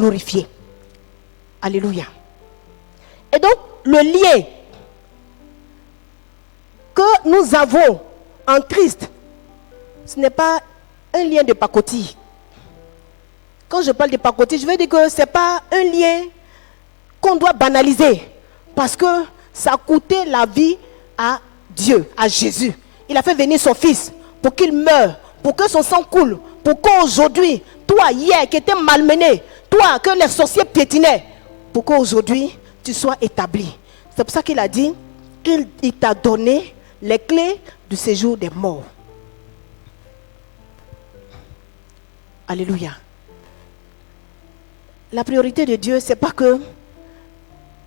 glorifié. Alléluia. Et donc, le lien que nous avons en Christ, ce n'est pas un lien de pacotille. Quand je parle de pacotille, je veux dire que ce n'est pas un lien qu'on doit banaliser. Parce que ça a coûté la vie à Dieu, à Jésus. Il a fait venir son fils pour qu'il meure, pour que son sang coule, pour qu'aujourd'hui, toi hier qui étais malmené, toi que les sorciers piétinaient, pour qu'aujourd'hui tu sois établi. C'est pour ça qu'il a dit qu'il t'a donné les clés du séjour des morts. Alléluia. La priorité de Dieu, c'est pas que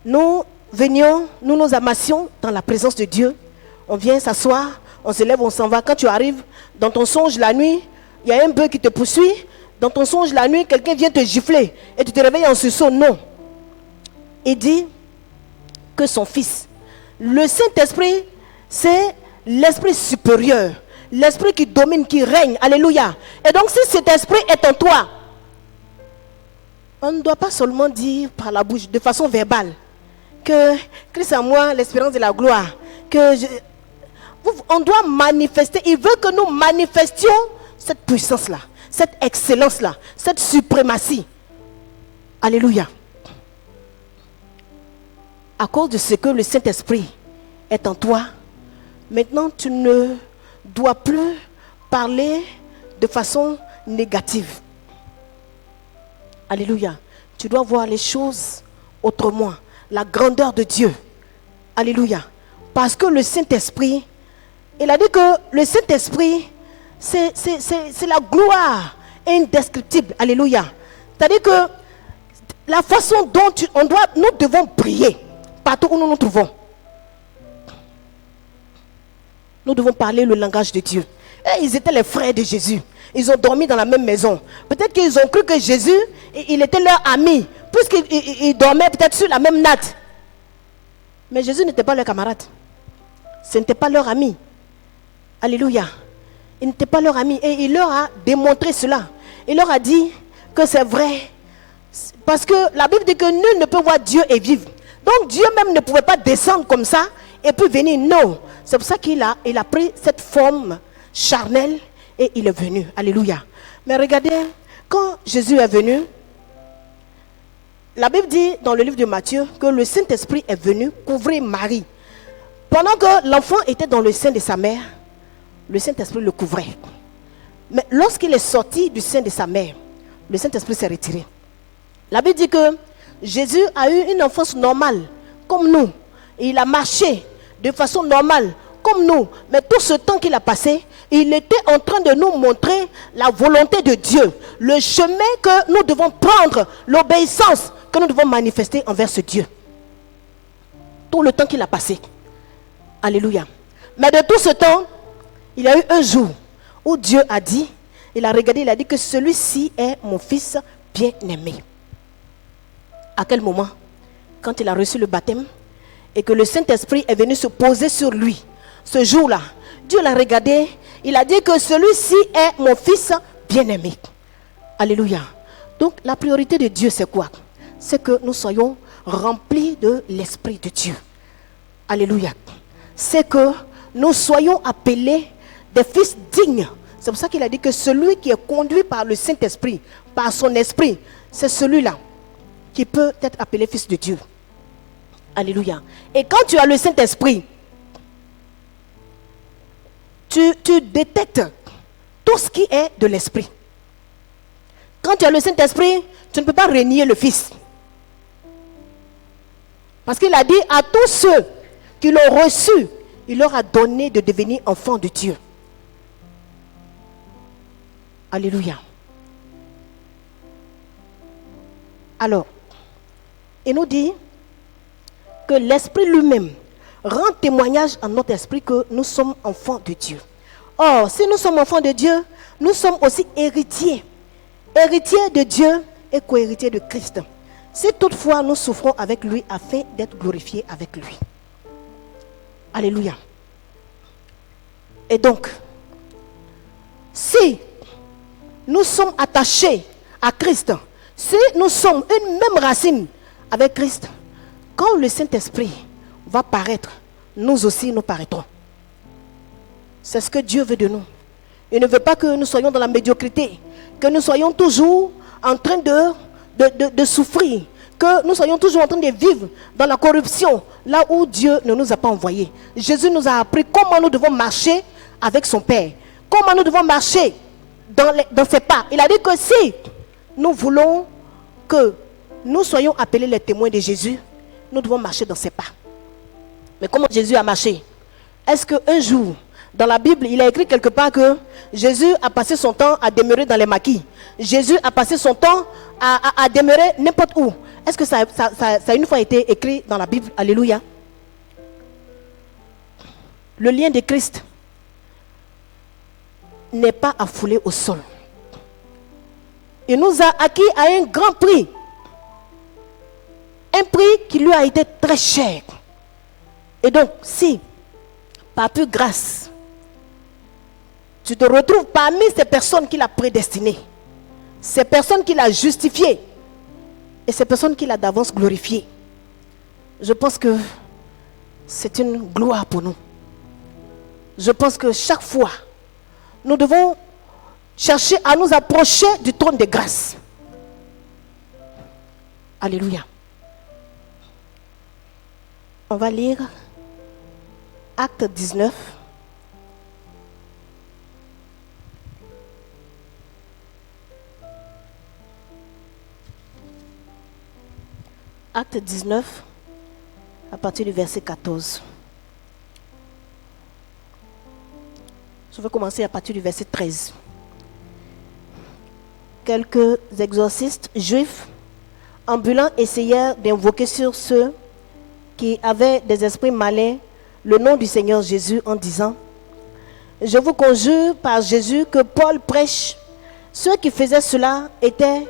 nous venions, nous nous amassions dans la présence de Dieu. On vient s'asseoir, on se lève, on s'en va. Quand tu arrives dans ton songe la nuit, il y a un bœuf qui te poursuit. Dans ton songe la nuit, quelqu'un vient te gifler et tu te réveilles en sursaut. Non. Il dit que son fils, le Saint-Esprit, c'est l'esprit supérieur, l'esprit qui domine, qui règne. Alléluia. Et donc si cet esprit est en toi, on ne doit pas seulement dire par la bouche, de façon verbale, que Christ en moi, l'espérance de la gloire. On doit manifester. Il veut que nous manifestions cette puissance-là, cette excellence-là, cette suprématie. Alléluia. À cause de ce que le Saint-Esprit est en toi, maintenant tu ne dois plus parler de façon négative. Alléluia. Tu dois voir les choses autrement. La grandeur de Dieu. Alléluia. Parce que le Saint-Esprit, il a dit que le Saint-Esprit, c'est la gloire indescriptible. Alléluia. C'est-à-dire que la façon dont nous devons prier partout où nous nous trouvons. Nous devons parler le langage de Dieu. Et ils étaient les frères de Jésus. Ils ont dormi dans la même maison. Peut-être qu'ils ont cru que Jésus, il était leur ami, puisqu'ils dormaient peut-être sur la même natte. Mais Jésus n'était pas leur camarade. Ce n'était pas leur ami. Alléluia. Il n'était pas leur ami. Et il leur a démontré cela. Il leur a dit que c'est vrai. Parce que la Bible dit que nul ne peut voir Dieu et vivre. Donc Dieu même ne pouvait pas descendre comme ça et puis venir. Non. C'est pour ça qu'il a pris cette forme charnelle et il est venu. Alléluia. Mais regardez, quand Jésus est venu, la Bible dit dans le livre de Matthieu que le Saint-Esprit est venu couvrir Marie. Pendant que l'enfant était dans le sein de sa mère, le Saint-Esprit le couvrait. Mais lorsqu'il est sorti du sein de sa mère, le Saint-Esprit s'est retiré. La Bible dit que Jésus a eu une enfance normale, comme nous. Et il a marché de façon normale, comme nous. Mais tout ce temps qu'il a passé, il était en train de nous montrer la volonté de Dieu, le chemin que nous devons prendre, l'obéissance que nous devons manifester envers ce Dieu. Tout le temps qu'il a passé. Alléluia. Mais de tout ce temps, il y a eu un jour où Dieu a dit, il a regardé, il a dit que celui-ci est mon fils bien-aimé. À quel moment? Quand il a reçu le baptême et que le Saint-Esprit est venu se poser sur lui. Ce jour-là, Dieu l'a regardé, il a dit que celui-ci est mon fils bien-aimé. Alléluia. Donc la priorité de Dieu c'est quoi? C'est que nous soyons remplis de l'Esprit de Dieu. Alléluia. C'est que nous soyons appelés des fils dignes. C'est pour ça qu'il a dit que celui qui est conduit par le Saint-Esprit, par son esprit, c'est celui-là qui peut être appelé fils de Dieu. Alléluia. Et quand tu as le Saint-Esprit, tu détectes tout ce qui est de l'esprit. Quand tu as le Saint-Esprit, tu ne peux pas renier le Fils. Parce qu'il a dit à tous ceux qui l'ont reçu, il leur a donné de devenir enfants de Dieu. Alléluia. Alors, il nous dit que l'Esprit lui-même rend témoignage à notre esprit que nous sommes enfants de Dieu. Or, si nous sommes enfants de Dieu, nous sommes aussi héritiers. Héritiers de Dieu et co-héritiers de Christ. Si toutefois nous souffrons avec lui afin d'être glorifiés avec lui. Alléluia. Et donc, si nous sommes attachés à Christ, Si nous sommes une même racine avec Christ, quand le Saint-Esprit va paraître, nous aussi nous paraîtrons. C'est ce que Dieu veut de nous. Il ne veut pas que nous soyons dans la médiocrité, que nous soyons toujours en train de souffrir, que nous soyons toujours en train de vivre dans la corruption, là où Dieu ne nous a pas envoyés. Jésus nous a appris comment nous devons marcher avec son Père, comment nous devons marcher dans ses pas. Il a dit que si nous voulons que nous soyons appelés les témoins de Jésus, nous devons marcher dans ses pas. Mais comment Jésus a marché? Est-ce qu'un jour, dans la Bible, il a écrit quelque part que Jésus a passé son temps à demeurer dans les maquis. Jésus a passé son temps à demeurer n'importe où. Est-ce que ça a une fois été écrit dans la Bible? Alléluia. Le lien de Christ n'est pas à fouler au sol. Il nous a acquis à un grand prix. Un prix qui lui a été très cher. Et donc, si, par pure grâce, tu te retrouves parmi ces personnes qu'il a prédestinées, ces personnes qu'il a justifiées, et ces personnes qu'il a d'avance glorifiées, je pense que c'est une gloire pour nous. Je pense que chaque fois, nous devons chercher à nous approcher du trône de grâce. Alléluia. On va lire Acte 19. Acte 19, à partir du verset 14. Je vais commencer à partir du verset 13. Quelques exorcistes juifs ambulants essayèrent d'invoquer sur ceux qui avaient des esprits malins le nom du Seigneur Jésus en disant: je vous conjure par Jésus que Paul prêche. Ceux qui faisaient cela étaient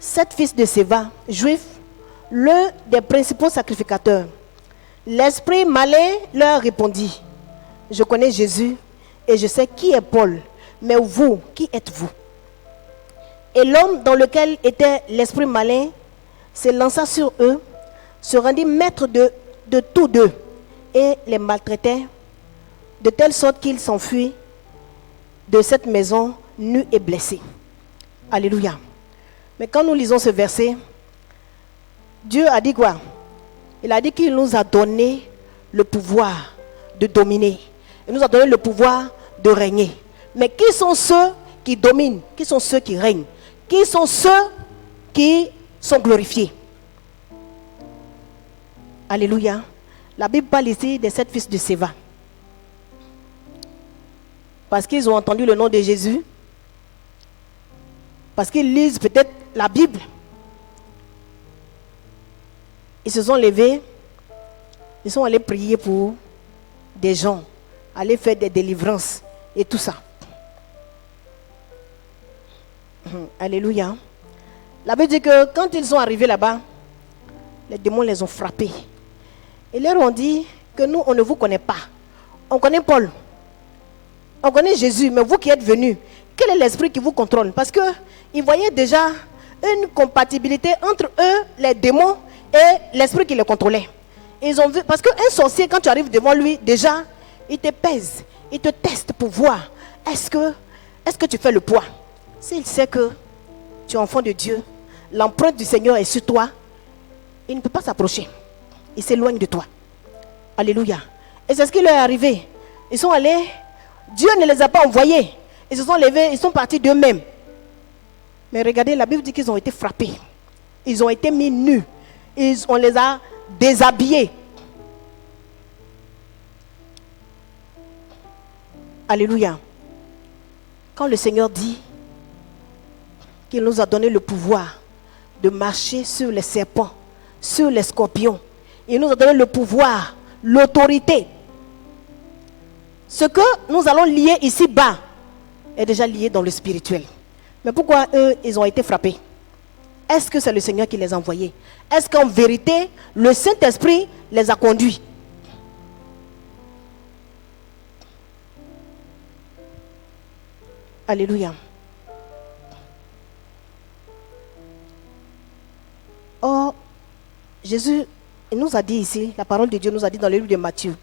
7 fils de Séva, juifs, l'un des principaux sacrificateurs. L'esprit malin leur répondit: je connais Jésus et je sais qui est Paul, mais vous, qui êtes-vous? Et l'homme dans lequel était l'esprit malin s'élança sur eux, se rendit maître de tous deux et les maltraitait de telle sorte qu'ils s'enfuient de cette maison nus et blessés. Alléluia. Mais quand nous lisons ce verset, Dieu a dit quoi? Il a dit qu'il nous a donné le pouvoir de dominer. Il nous a donné le pouvoir de régner. Mais qui sont ceux qui dominent? Qui sont ceux qui règnent? Qui sont ceux qui sont glorifiés? Alléluia. La Bible parle ici des 7 fils de Séva. Parce qu'ils ont entendu le nom de Jésus. Parce qu'ils lisent peut-être la Bible. Ils se sont levés. Ils sont allés prier pour des gens. Aller faire des délivrances et tout ça. Alléluia. La Bible dit que quand ils sont arrivés là-bas, les démons les ont frappés. Et leur ont dit que nous, on ne vous connaît pas. On connaît Paul. On connaît Jésus, mais vous qui êtes venus, quel est l'esprit qui vous contrôle? Parce qu'ils voyaient déjà une compatibilité entre eux, les démons, et l'esprit qui les contrôlait. Ils ont vu, parce qu'un sorcier, quand tu arrives devant lui, déjà, il te pèse, il te teste pour voir, est-ce que tu fais le poids? S'il sait que tu es enfant de Dieu, l'empreinte du Seigneur est sur toi, il ne peut pas s'approcher. Il s'éloigne de toi. Alléluia. Et c'est ce qui leur est arrivé. Ils sont allés, Dieu ne les a pas envoyés. Ils se sont levés, ils sont partis d'eux-mêmes. Mais regardez, la Bible dit qu'ils ont été frappés. Ils ont été mis nus. On les a déshabillés. Alléluia. Quand le Seigneur dit qu'il nous a donné le pouvoir de marcher sur les serpents, sur les scorpions, il nous a donné le pouvoir, l'autorité. Ce que nous allons lier ici-bas est déjà lié dans le spirituel. Mais pourquoi eux, ils ont été frappés? Est-ce que c'est le Seigneur qui les a envoyés? Est-ce qu'en vérité, le Saint-Esprit les a conduits? Alléluia. Jésus, il nous a dit ici, la parole de Dieu nous a dit dans le livre de Matthieu.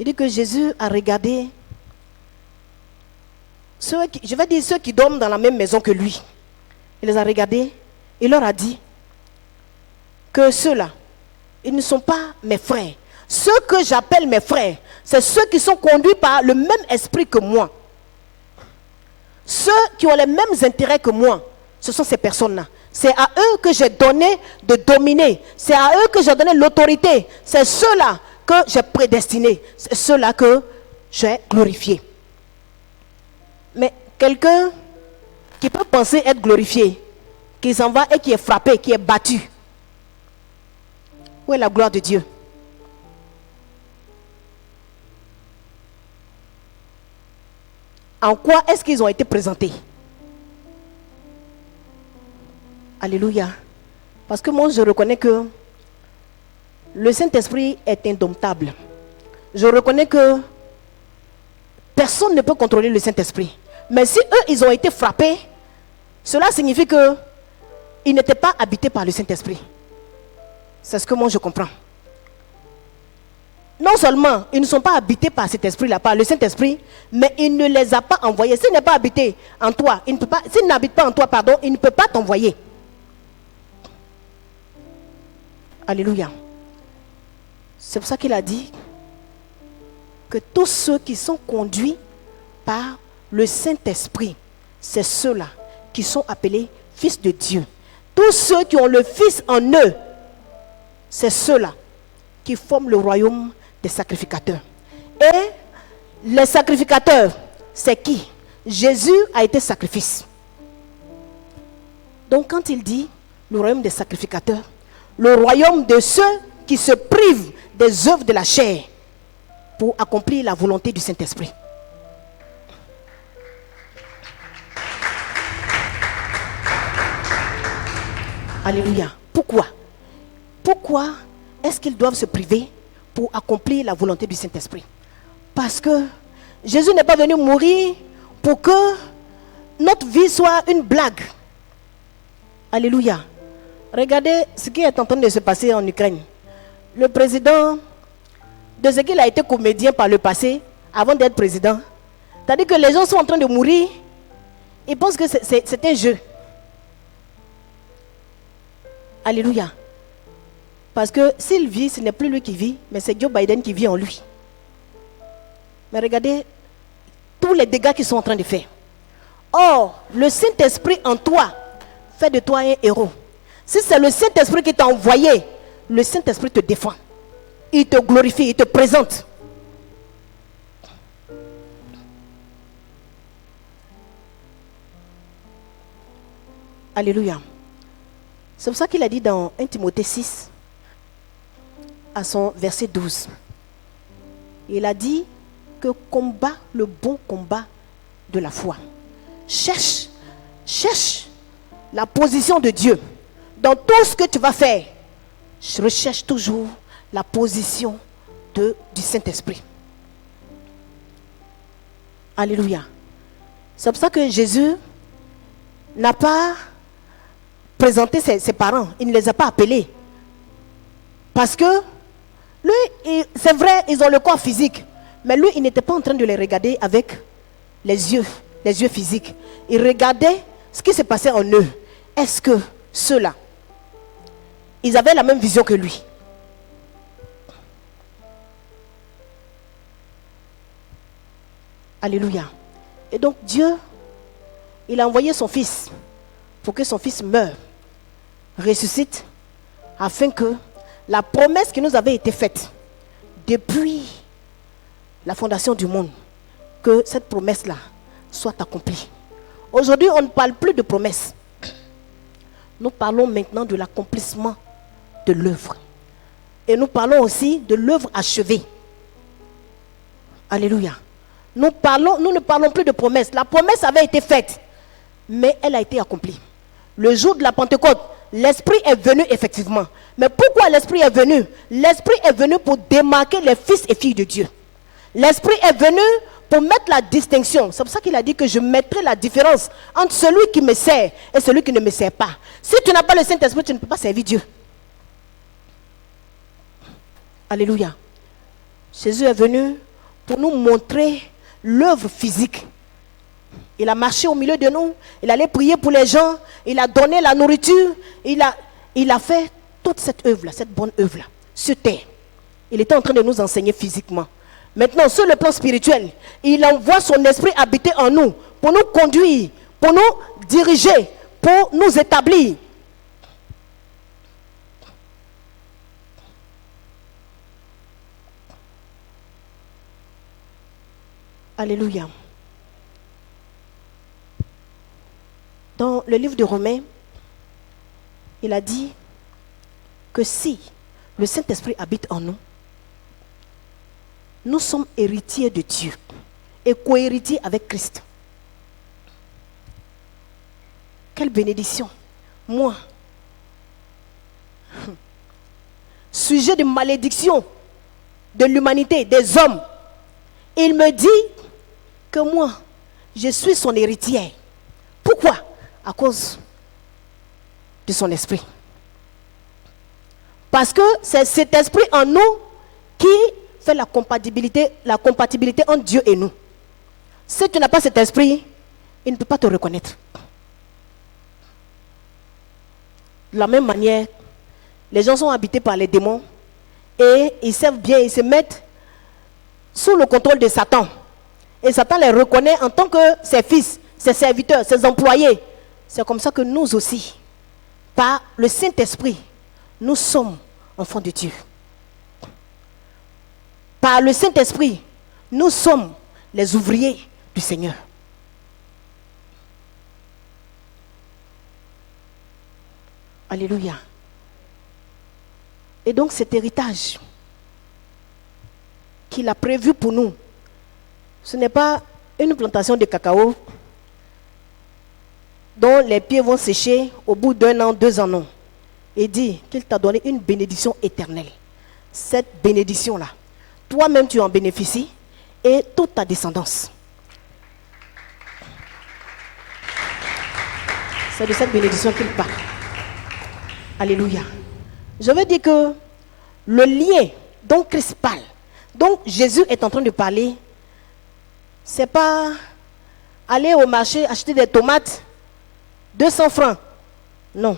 Il dit que Jésus a regardé ceux qui dorment dans la même maison que lui. Il les a regardés, il leur a dit que ceux-là, ils ne sont pas mes frères. Ceux que j'appelle mes frères, c'est ceux qui sont conduits par le même esprit que moi. Ceux qui ont les mêmes intérêts que moi, ce sont ces personnes-là. C'est à eux que j'ai donné de dominer. C'est à eux que j'ai donné l'autorité. C'est ceux-là que j'ai prédestinés. C'est ceux-là que j'ai glorifiés. Mais quelqu'un qui peut penser être glorifié, qui s'en va et qui est frappé, qui est battu, où est la gloire de Dieu? En quoi est-ce qu'ils ont été présentés? Alléluia. Parce que moi, je reconnais que le Saint-Esprit est indomptable. Je reconnais que personne ne peut contrôler le Saint-Esprit. Mais si eux, ils ont été frappés, cela signifie qu'ils n'étaient pas habités par le Saint-Esprit. C'est ce que moi, je comprends. Non seulement ils ne sont pas habités par cet esprit-là, par le Saint-Esprit, mais il ne les a pas envoyés. S'il n'est pas habité en toi, s'il n'habite pas en toi, pardon, il ne peut pas t'envoyer. Alléluia. C'est pour ça qu'il a dit que tous ceux qui sont conduits par le Saint-Esprit, c'est ceux-là qui sont appelés fils de Dieu. Tous ceux qui ont le Fils en eux, c'est ceux-là qui forment le royaume des sacrificateurs. Et les sacrificateurs, c'est qui? Jésus a été sacrifice. Donc quand il dit le royaume des sacrificateurs, le royaume de ceux qui se privent des œuvres de la chair pour accomplir la volonté du Saint-Esprit. Alléluia. Pourquoi? Pourquoi est-ce qu'ils doivent se priver pour accomplir la volonté du Saint-Esprit? Parce que Jésus n'est pas venu mourir pour que notre vie soit une blague. Alléluia. Regardez ce qui est en train de se passer en Ukraine. Le président, de ce qu'il a été comédien par le passé, avant d'être président, c'est-à-dire que les gens sont en train de mourir, ils pensent que c'est un jeu. Alléluia. Parce que s'il vit, ce n'est plus lui qui vit, mais c'est Joe Biden qui vit en lui. Mais regardez tous les dégâts qu'ils sont en train de faire. Or, le Saint-Esprit en toi fait de toi un héros. Si c'est le Saint-Esprit qui t'a envoyé, le Saint-Esprit te défend. Il te glorifie, il te présente. Alléluia. C'est pour ça qu'il a dit dans 1 Timothée 6, à son verset 12. Il a dit que combat le bon combat de la foi. Cherche la position de Dieu. Dans tout ce que tu vas faire, je recherche toujours la position du Saint-Esprit. Alléluia. C'est pour ça que Jésus n'a pas présenté ses parents. Il ne les a pas appelés. Parce que lui, c'est vrai, ils ont le corps physique. Mais lui, il n'était pas en train de les regarder avec les yeux physiques. Il regardait ce qui se passait en eux. Est-ce que ceux-là, ils avaient la même vision que lui? Alléluia. Et donc Dieu, il a envoyé son fils pour que son fils meure, ressuscite, afin que la promesse qui nous avait été faite depuis la fondation du monde, que cette promesse-là soit accomplie. Aujourd'hui, on ne parle plus de promesses. Nous parlons maintenant de l'accomplissement de l'œuvre. Et nous parlons aussi de l'œuvre achevée. Alléluia. Nous ne parlons plus de promesses. La promesse avait été faite, mais elle a été accomplie. Le jour de la Pentecôte, l'Esprit est venu effectivement. Mais pourquoi l'Esprit est venu? L'Esprit est venu pour démarquer les fils et filles de Dieu. L'Esprit est venu pour mettre la distinction. C'est pour ça qu'il a dit que je mettrai la différence entre celui qui me sert et celui qui ne me sert pas. Si tu n'as pas le Saint-Esprit, tu ne peux pas servir Dieu. Alléluia. Jésus est venu pour nous montrer l'œuvre physique. Il a marché au milieu de nous, il allait prier pour les gens, il a donné la nourriture, il a fait toute cette œuvre-là, cette bonne œuvre-là, sur terre. Il était en train de nous enseigner physiquement. Maintenant, sur le plan spirituel, il envoie son esprit habiter en nous, pour nous conduire, pour nous diriger, pour nous établir. Alléluia. Dans le livre de Romains, il a dit que si le Saint-Esprit habite en nous, nous sommes héritiers de Dieu et co-héritiers avec Christ. Quelle bénédiction. Moi, sujet de malédiction de l'humanité, des hommes, il me dit que moi, je suis son héritier. Pourquoi? À cause de son esprit. Parce que c'est cet esprit en nous qui fait la compatibilité entre Dieu et nous. Si tu n'as pas cet esprit, il ne peut pas te reconnaître. De la même manière, les gens sont habités par les démons et ils servent bien, ils se mettent sous le contrôle de Satan. Et Satan les reconnaît en tant que ses fils, ses serviteurs, ses employés. C'est comme ça que nous aussi, par le Saint-Esprit, nous sommes enfants de Dieu. Par le Saint-Esprit, nous sommes les ouvriers du Seigneur. Alléluia. Et donc cet héritage qu'il a prévu pour nous, ce n'est pas une plantation de cacao dont les pieds vont sécher au bout d'1 an, 2 ans, non. Il dit qu'il t'a donné une bénédiction éternelle. Cette bénédiction-là, toi-même tu en bénéficies et toute ta descendance. C'est de cette bénédiction qu'il parle. Alléluia. Je veux dire que le lien dont Christ parle, dont Jésus est en train de parler, c'est pas aller au marché acheter des tomates 200 francs. Non.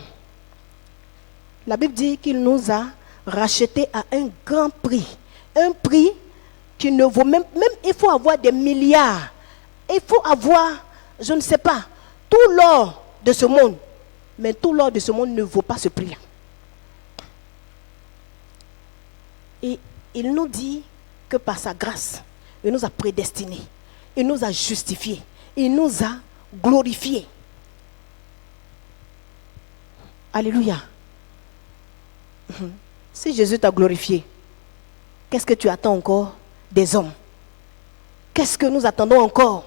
La Bible dit qu'il nous a rachetés à un grand prix. Un prix qui ne vaut même il faut avoir des milliards. Il faut avoir, je ne sais pas, tout l'or de ce monde. Mais tout l'or de ce monde ne vaut pas ce prix-là. Et il nous dit que par sa grâce, il nous a prédestinés. Il nous a justifiés. Il nous a glorifiés. Alléluia. Si Jésus t'a glorifié, qu'est-ce que tu attends encore des hommes? Qu'est-ce que nous attendons encore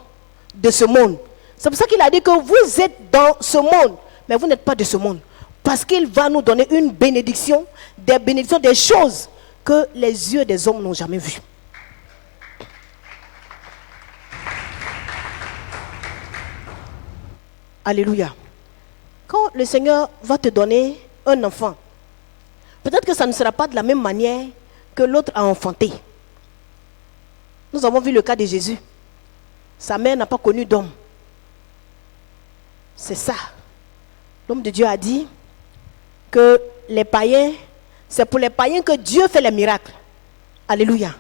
de ce monde? C'est pour ça qu'il a dit que vous êtes dans ce monde, mais vous n'êtes pas de ce monde. Parce qu'il va nous donner une bénédiction, des choses que les yeux des hommes n'ont jamais vues. Alléluia. Quand le Seigneur va te donner un enfant, peut-être que ça ne sera pas de la même manière que l'autre a enfanté. Nous avons vu le cas de Jésus. Sa mère n'a pas connu d'homme. C'est ça. L'homme de Dieu a dit que les païens, c'est pour les païens que Dieu fait les miracles. Alléluia.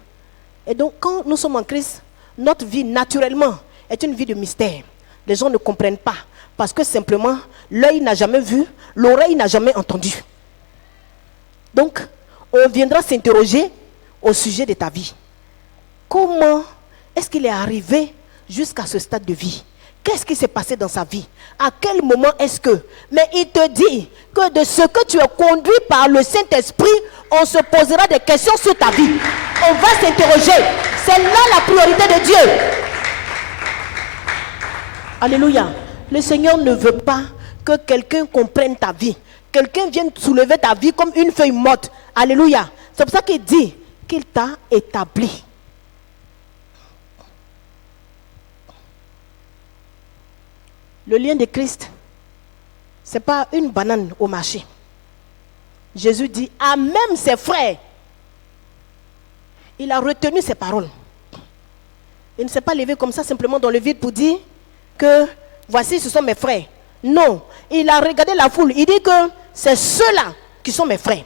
Et donc, quand nous sommes en Christ, notre vie, naturellement, est une vie de mystère. Les gens ne comprennent pas. Parce que simplement, l'œil n'a jamais vu, l'oreille n'a jamais entendu. Donc, on viendra s'interroger au sujet de ta vie. Comment est-ce qu'il est arrivé jusqu'à ce stade de vie? Qu'est-ce qui s'est passé dans sa vie? À quel moment est-ce que? Mais il te dit que de ce que tu es conduit par le Saint-Esprit, on se posera des questions sur ta vie. On va s'interroger. C'est là la priorité de Dieu. Alléluia. Le Seigneur ne veut pas que quelqu'un comprenne ta vie. Quelqu'un vienne soulever ta vie comme une feuille morte. Alléluia. C'est pour ça qu'il dit qu'il t'a établi. Le lien de Christ, ce n'est pas une banane au marché. Jésus dit à même ses frères, il a retenu ses paroles. Il ne s'est pas levé comme ça simplement dans le vide pour dire que voici, ce sont mes frères. Non, il a regardé la foule. Il dit que c'est ceux-là qui sont mes frères.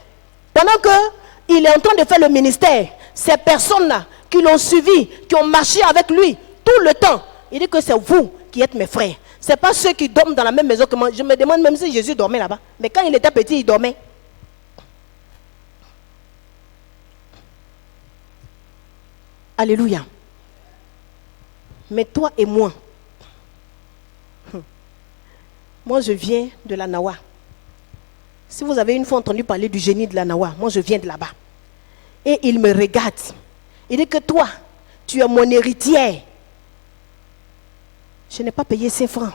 Pendant qu'il est en train de faire le ministère, ces personnes-là qui l'ont suivi, qui ont marché avec lui tout le temps, il dit que c'est vous qui êtes mes frères. Ce n'est pas ceux qui dorment dans la même maison que moi. Je me demande même si Jésus dormait là-bas. Mais quand il était petit, il dormait. Alléluia. Mais toi et moi, moi je viens de la Nawa. Si vous avez une fois entendu parler du génie de la Nawa, moi je viens de là-bas. Et il me regarde. Il dit que toi, tu es mon héritière. Je n'ai pas payé 5 francs.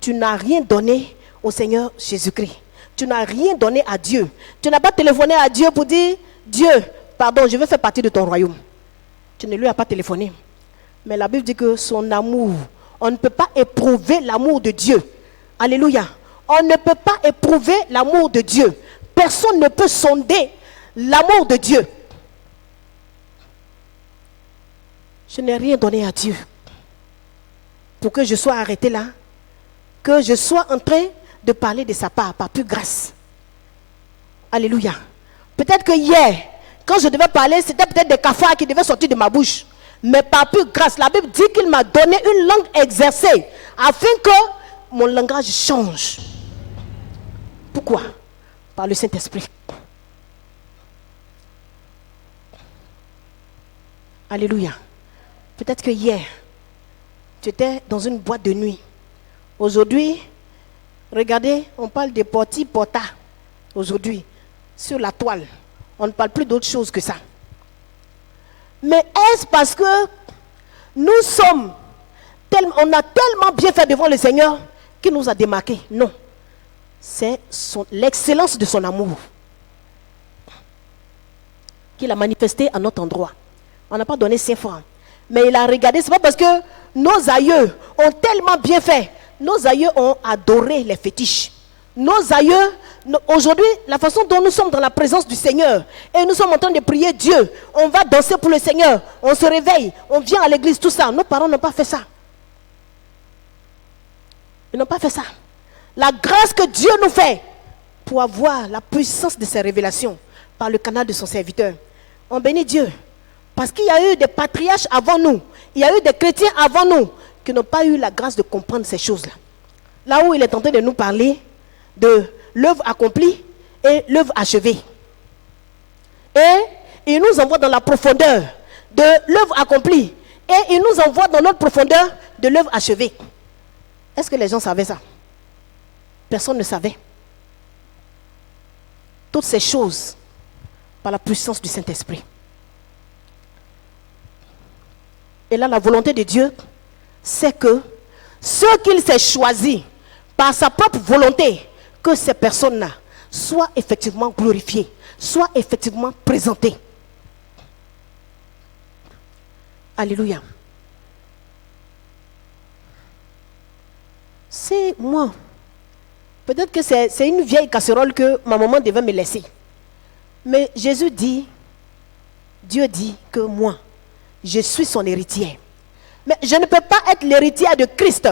Tu n'as rien donné au Seigneur Jésus-Christ. Tu n'as rien donné à Dieu. Tu n'as pas téléphoné à Dieu pour dire, Dieu, pardon, je veux faire partie de ton royaume. Tu ne lui as pas téléphoné. Mais la Bible dit que son amour, on ne peut pas éprouver l'amour de Dieu. Alléluia. On ne peut pas éprouver l'amour de Dieu. Personne ne peut sonder l'amour de Dieu. Je n'ai rien donné à Dieu pour que je sois arrêté là, que je sois en train de parler de sa part, par pure grâce. Alléluia. Peut-être que hier, quand je devais parler, c'était peut-être des cafards qui devaient sortir de ma bouche. Mais par pure grâce, la Bible dit qu'il m'a donné une langue exercée afin que mon langage change. Pourquoi? Par le Saint-Esprit. Alléluia. Peut-être que hier, tu étais dans une boîte de nuit. Aujourd'hui, regardez, on parle de porta. Aujourd'hui, sur la toile, on ne parle plus d'autre chose que ça. Mais est-ce parce que nous sommes, on a tellement bien fait devant le Seigneur qu'il nous a démarqués? Non. C'est l'excellence de son amour qu'il a manifesté à notre endroit. On n'a pas donné 5 francs. Mais il a regardé, c'est pas parce que nos aïeux ont tellement bien fait. Nos aïeux ont adoré les fétiches. Nos aïeux, aujourd'hui, la façon dont nous sommes dans la présence du Seigneur, et nous sommes en train de prier Dieu, on va danser pour le Seigneur, on se réveille, on vient à l'église, tout ça. Nos parents n'ont pas fait ça. Ils n'ont pas fait ça. La grâce que Dieu nous fait pour avoir la puissance de ses révélations par le canal de son serviteur. On bénit Dieu. Parce qu'il y a eu des patriarches avant nous, il y a eu des chrétiens avant nous qui n'ont pas eu la grâce de comprendre ces choses-là. Là où il est en train de nous parler de l'œuvre accomplie et l'œuvre achevée. Et il nous envoie dans la profondeur de l'œuvre accomplie et il nous envoie dans notre profondeur de l'œuvre achevée. Est-ce que les gens savaient ça? Personne ne savait. Toutes ces choses par la puissance du Saint-Esprit. Et là, la volonté de Dieu, c'est que ceux qu'il s'est choisis par sa propre volonté, que ces personnes-là soient effectivement glorifiées, soient effectivement présentées. Alléluia. C'est moi. Peut-être que c'est une vieille casserole que ma maman devait me laisser. Mais Jésus dit, Dieu dit que moi, je suis son héritier. Mais je ne peux pas être l'héritière de Christ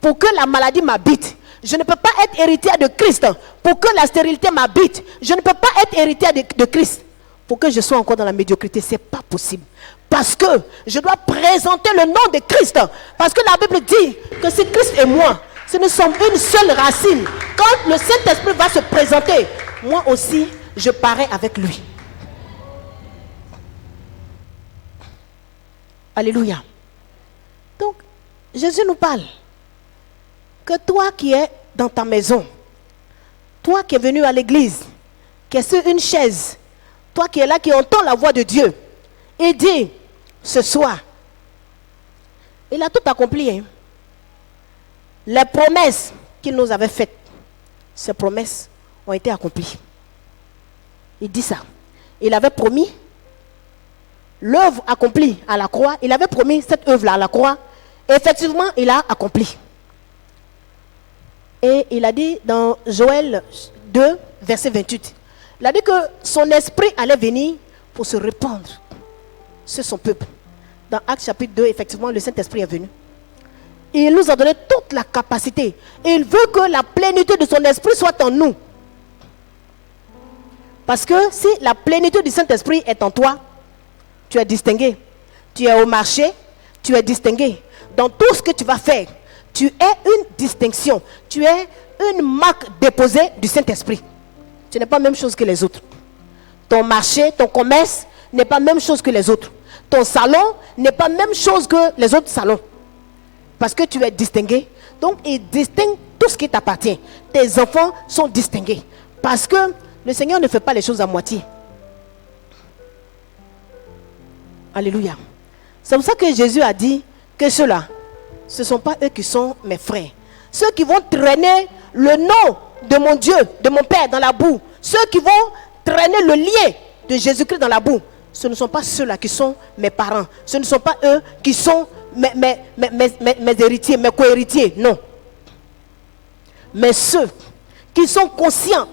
pour que la maladie m'habite. Je ne peux pas être héritière de Christ pour que la stérilité m'habite. Je ne peux pas être héritière de Christ pour que je sois encore dans la médiocrité. Ce n'est pas possible. Parce que je dois présenter le nom de Christ. Parce que la Bible dit que c'est Christ et moi. Si nous sommes une seule racine, quand le Saint-Esprit va se présenter, moi aussi, je parais avec lui. Alléluia. Donc, Jésus nous parle que toi qui es dans ta maison, toi qui es venu à l'église, qui es sur une chaise, toi qui es là, qui entend la voix de Dieu, il dit, ce soir, il a tout accompli. Hein? Les promesses qu'il nous avait faites, ces promesses ont été accomplies. Il dit ça. Il avait promis l'œuvre accomplie à la croix. Il avait promis cette œuvre-là à la croix. Et effectivement, il a accompli. Et il a dit dans Joël 2, verset 28, il a dit que son esprit allait venir pour se répandre sur son peuple. Dans Actes chapitre 2, effectivement, le Saint-Esprit est venu. Il nous a donné toute la capacité. Et il veut que la plénitude de son esprit soit en nous. Parce que si la plénitude du Saint-Esprit est en toi, tu es distingué. Tu es au marché, tu es distingué. Dans tout ce que tu vas faire, tu es une distinction. Tu es une marque déposée du Saint-Esprit. Tu n'es pas la même chose que les autres. Ton marché, ton commerce n'est pas la même chose que les autres. Ton salon n'est pas la même chose que les autres salons. Parce que tu es distingué. Donc, il distingue tout ce qui t'appartient. Tes enfants sont distingués. Parce que le Seigneur ne fait pas les choses à moitié. Alléluia. C'est pour ça que Jésus a dit que ceux-là, ce ne sont pas eux qui sont mes frères. Ceux qui vont traîner le nom de mon Dieu, de mon Père dans la boue. Ceux qui vont traîner le lien de Jésus-Christ dans la boue. Ce ne sont pas ceux-là qui sont mes parents. Ce ne sont pas eux qui sont mes héritiers, mes co-héritiers. Non. Mais ceux qui sont conscients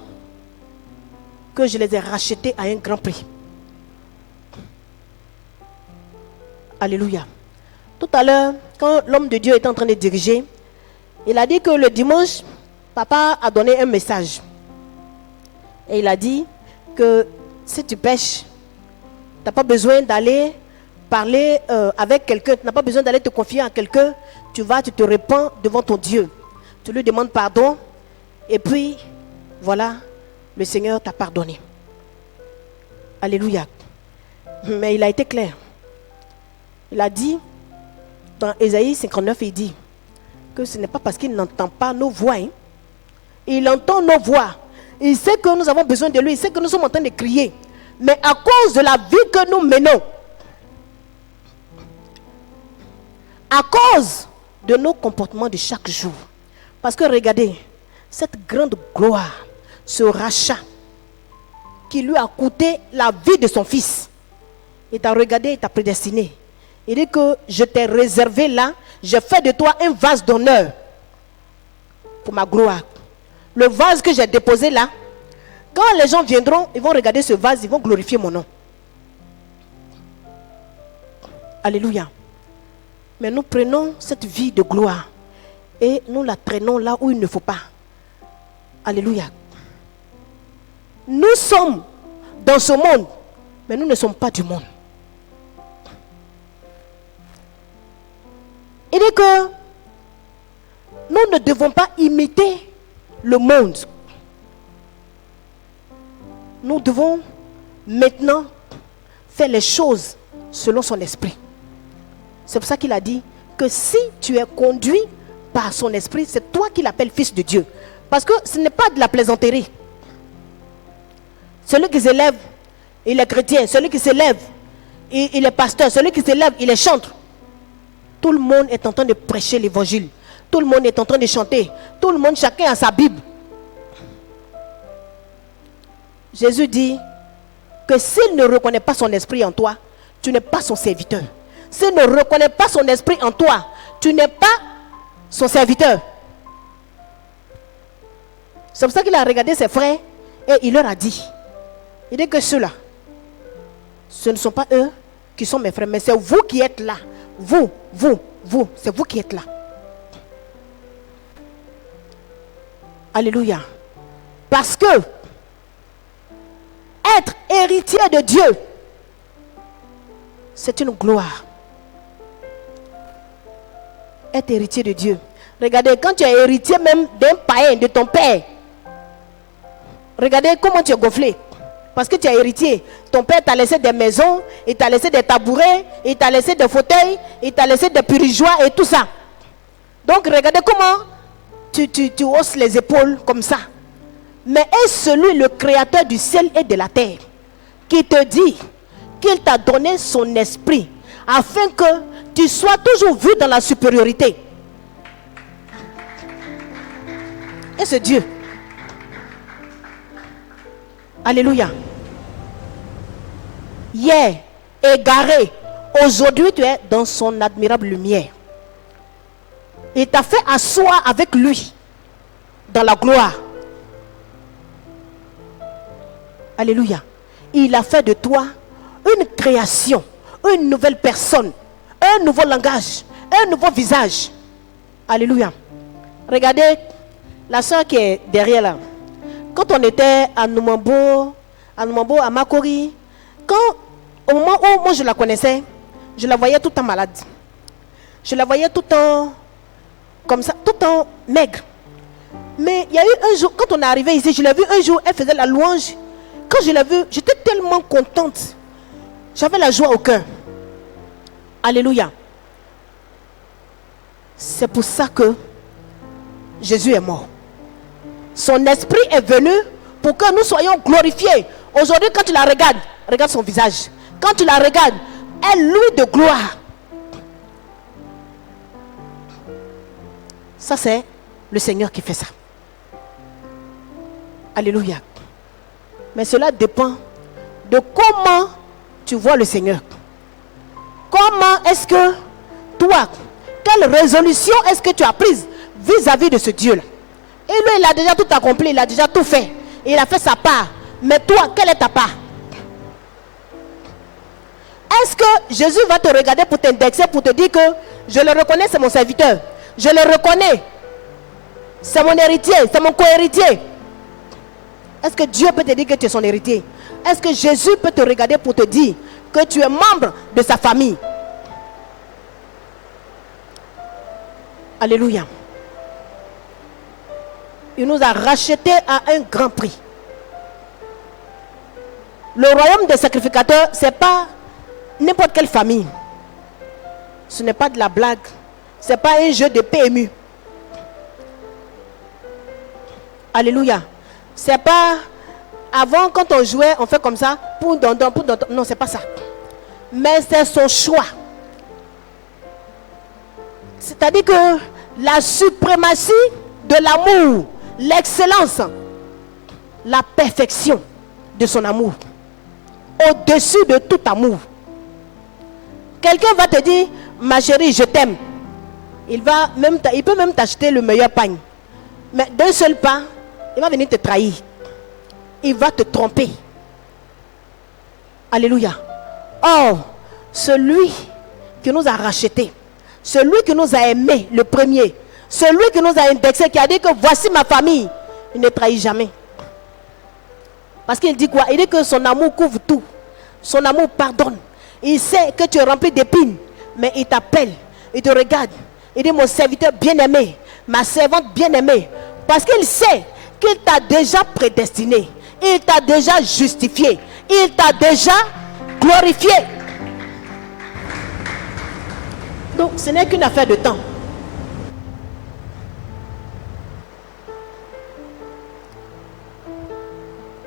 que je les ai rachetés à un grand prix. Alléluia. Tout à l'heure, quand l'homme de Dieu était en train de diriger, il a dit que le dimanche, papa a donné un message. Et il a dit que si tu pêches, tu n'as pas besoin d'aller parler avec quelqu'un, tu n'as pas besoin d'aller te confier à quelqu'un. Tu te répands devant ton Dieu. Tu lui demandes pardon. Et puis, voilà, le Seigneur t'a pardonné. Alléluia. Mais il a été clair. Il a dit, dans Ésaïe 59, il dit que ce n'est pas parce qu'il n'entend pas nos voix. Hein. Il entend nos voix. Il sait que nous avons besoin de lui. Il sait que nous sommes en train de crier. Mais à cause de la vie que nous menons, à cause de nos comportements de chaque jour, parce que regardez, cette grande gloire, ce rachat qui lui a coûté la vie de son fils, il t'a regardé, il t'a prédestiné. Il dit que je t'ai réservé là, je fais de toi un vase d'honneur pour ma gloire. Le vase que j'ai déposé là, quand les gens viendront, ils vont regarder ce vase, ils vont glorifier mon nom. Alléluia. Mais nous prenons cette vie de gloire et nous la traînons là où il ne faut pas. Alléluia. Nous sommes dans ce monde, mais nous ne sommes pas du monde. Il dit que nous ne devons pas imiter le monde. Nous devons maintenant faire les choses selon son esprit. C'est pour ça qu'il a dit que si tu es conduit par son esprit, c'est toi qui l'appelles fils de Dieu. Parce que ce n'est pas de la plaisanterie. Celui qui s'élève, il est chrétien. Celui qui s'élève, il est pasteur. Celui qui s'élève, il est chanteur. Tout le monde est en train de prêcher l'évangile. Tout le monde est en train de chanter. Tout le monde, chacun a sa Bible. Jésus dit que s'il ne reconnaît pas son esprit en toi, tu n'es pas son serviteur. S'il ne reconnaît pas son esprit en toi, tu n'es pas son serviteur. C'est pour ça qu'il a regardé ses frères et il leur a dit. Il dit que ceux-là, ce ne sont pas eux qui sont mes frères, mais c'est vous qui êtes là. Vous, c'est vous qui êtes là. Alléluia. Parce que être héritier de Dieu, c'est une gloire. Être héritier de Dieu. Regardez, quand tu es héritier même d'un païen, de ton père, regardez comment tu es gonflé. Parce que tu es héritier. Ton père t'a laissé des maisons, il t'a laissé des tabourets, il t'a laissé des fauteuils, il t'a laissé des purigeoires et tout ça. Donc regardez comment tu hausses les épaules comme ça. Mais est-ce celui, le créateur du ciel et de la terre, qui te dit qu'il t'a donné son esprit afin que tu sois toujours vu dans la supériorité? Et ce Dieu. Alléluia. Hier, égaré, aujourd'hui tu es dans son admirable lumière. Il t'a fait asseoir avec lui dans la gloire. Alléluia. Il a fait de toi une création, une nouvelle personne, un nouveau langage, un nouveau visage. Alléluia. Regardez la soeur qui est derrière là. Quand on était à Numambo, à Makori, au moment où moi je la connaissais, je la voyais tout le temps malade. Je la voyais tout le temps comme ça, tout le temps maigre. Mais il y a eu un jour, quand on est arrivé ici, je l'ai vu un jour, elle faisait la louange. Quand je l'ai vue, j'étais tellement contente. J'avais la joie au cœur. Alléluia. C'est pour ça que Jésus est mort. Son esprit est venu pour que nous soyons glorifiés. Aujourd'hui, quand tu la regardes, regarde son visage. Quand tu la regardes, elle loue de gloire. Ça, c'est le Seigneur qui fait ça. Alléluia. Mais cela dépend de comment tu vois le Seigneur. Comment est-ce que toi, quelle résolution est-ce que tu as prise vis-à-vis de ce Dieu-là? Et lui, il a déjà tout accompli, il a déjà tout fait. Il a fait sa part. Mais toi, quelle est ta part? Est-ce que Jésus va te regarder pour t'indexer, pour te dire que je le reconnais, c'est mon serviteur. Je le reconnais. C'est mon héritier, c'est mon co-héritier. Est-ce que Dieu peut te dire que tu es son héritier? Est-ce que Jésus peut te regarder pour te dire que tu es membre de sa famille? Alléluia. Il nous a rachetés à un grand prix. Le royaume des sacrificateurs, ce n'est pas n'importe quelle famille. Ce n'est pas de la blague. Ce n'est pas un jeu de PMU. Alléluia. C'est pas avant quand on jouait, on fait comme ça pour dondon. Non, c'est pas ça. Mais c'est son choix. C'est-à-dire que la suprématie de l'amour, l'excellence, la perfection de son amour, au-dessus de tout amour. Quelqu'un va te dire, ma chérie, je t'aime. Il peut même t'acheter le meilleur pain. Mais d'un seul pas, il va venir te trahir. Il va te tromper. Alléluia. Or, celui qui nous a rachetés, celui qui nous a aimés, le premier, celui qui nous a indexés, qui a dit que voici ma famille, il ne trahit jamais. Parce qu'il dit quoi? Il dit que son amour couvre tout. Son amour pardonne. Il sait que tu es rempli d'épines, mais il t'appelle, il te regarde. Il dit, mon serviteur bien-aimé, ma servante bien-aimée. Parce qu'il sait qu'il t'a déjà prédestiné. Il t'a déjà justifié. Il t'a déjà glorifié. Donc, ce n'est qu'une affaire de temps.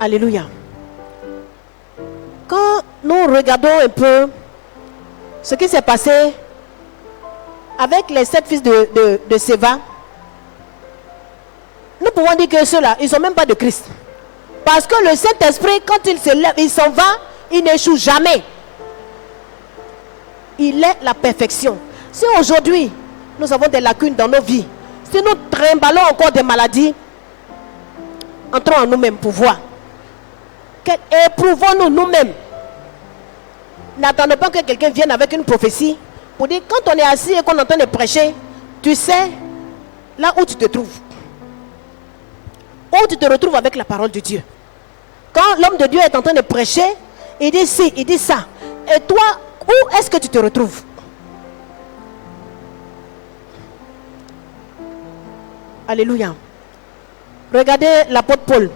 Alléluia. Quand nous regardons un peu ce qui s'est passé avec les 7 fils de Séva, nous pouvons dire que ceux-là, ils ne sont même pas de Christ. Parce que le Saint-Esprit, quand il se lève, il s'en va, il n'échoue jamais. Il est la perfection. Si aujourd'hui, nous avons des lacunes dans nos vies, si nous trimballons encore des maladies, entrons en nous-mêmes pour voir. Éprouvons-nous nous-mêmes. N'attendons pas que quelqu'un vienne avec une prophétie pour dire, quand on est assis et qu'on entend de prêcher, tu sais là où tu te trouves. Où tu te retrouves avec la parole de Dieu. Quand l'homme de Dieu est en train de prêcher, il dit ci, il dit ça. Et toi, où est-ce que tu te retrouves? Alléluia. Regardez l'apôtre Paul.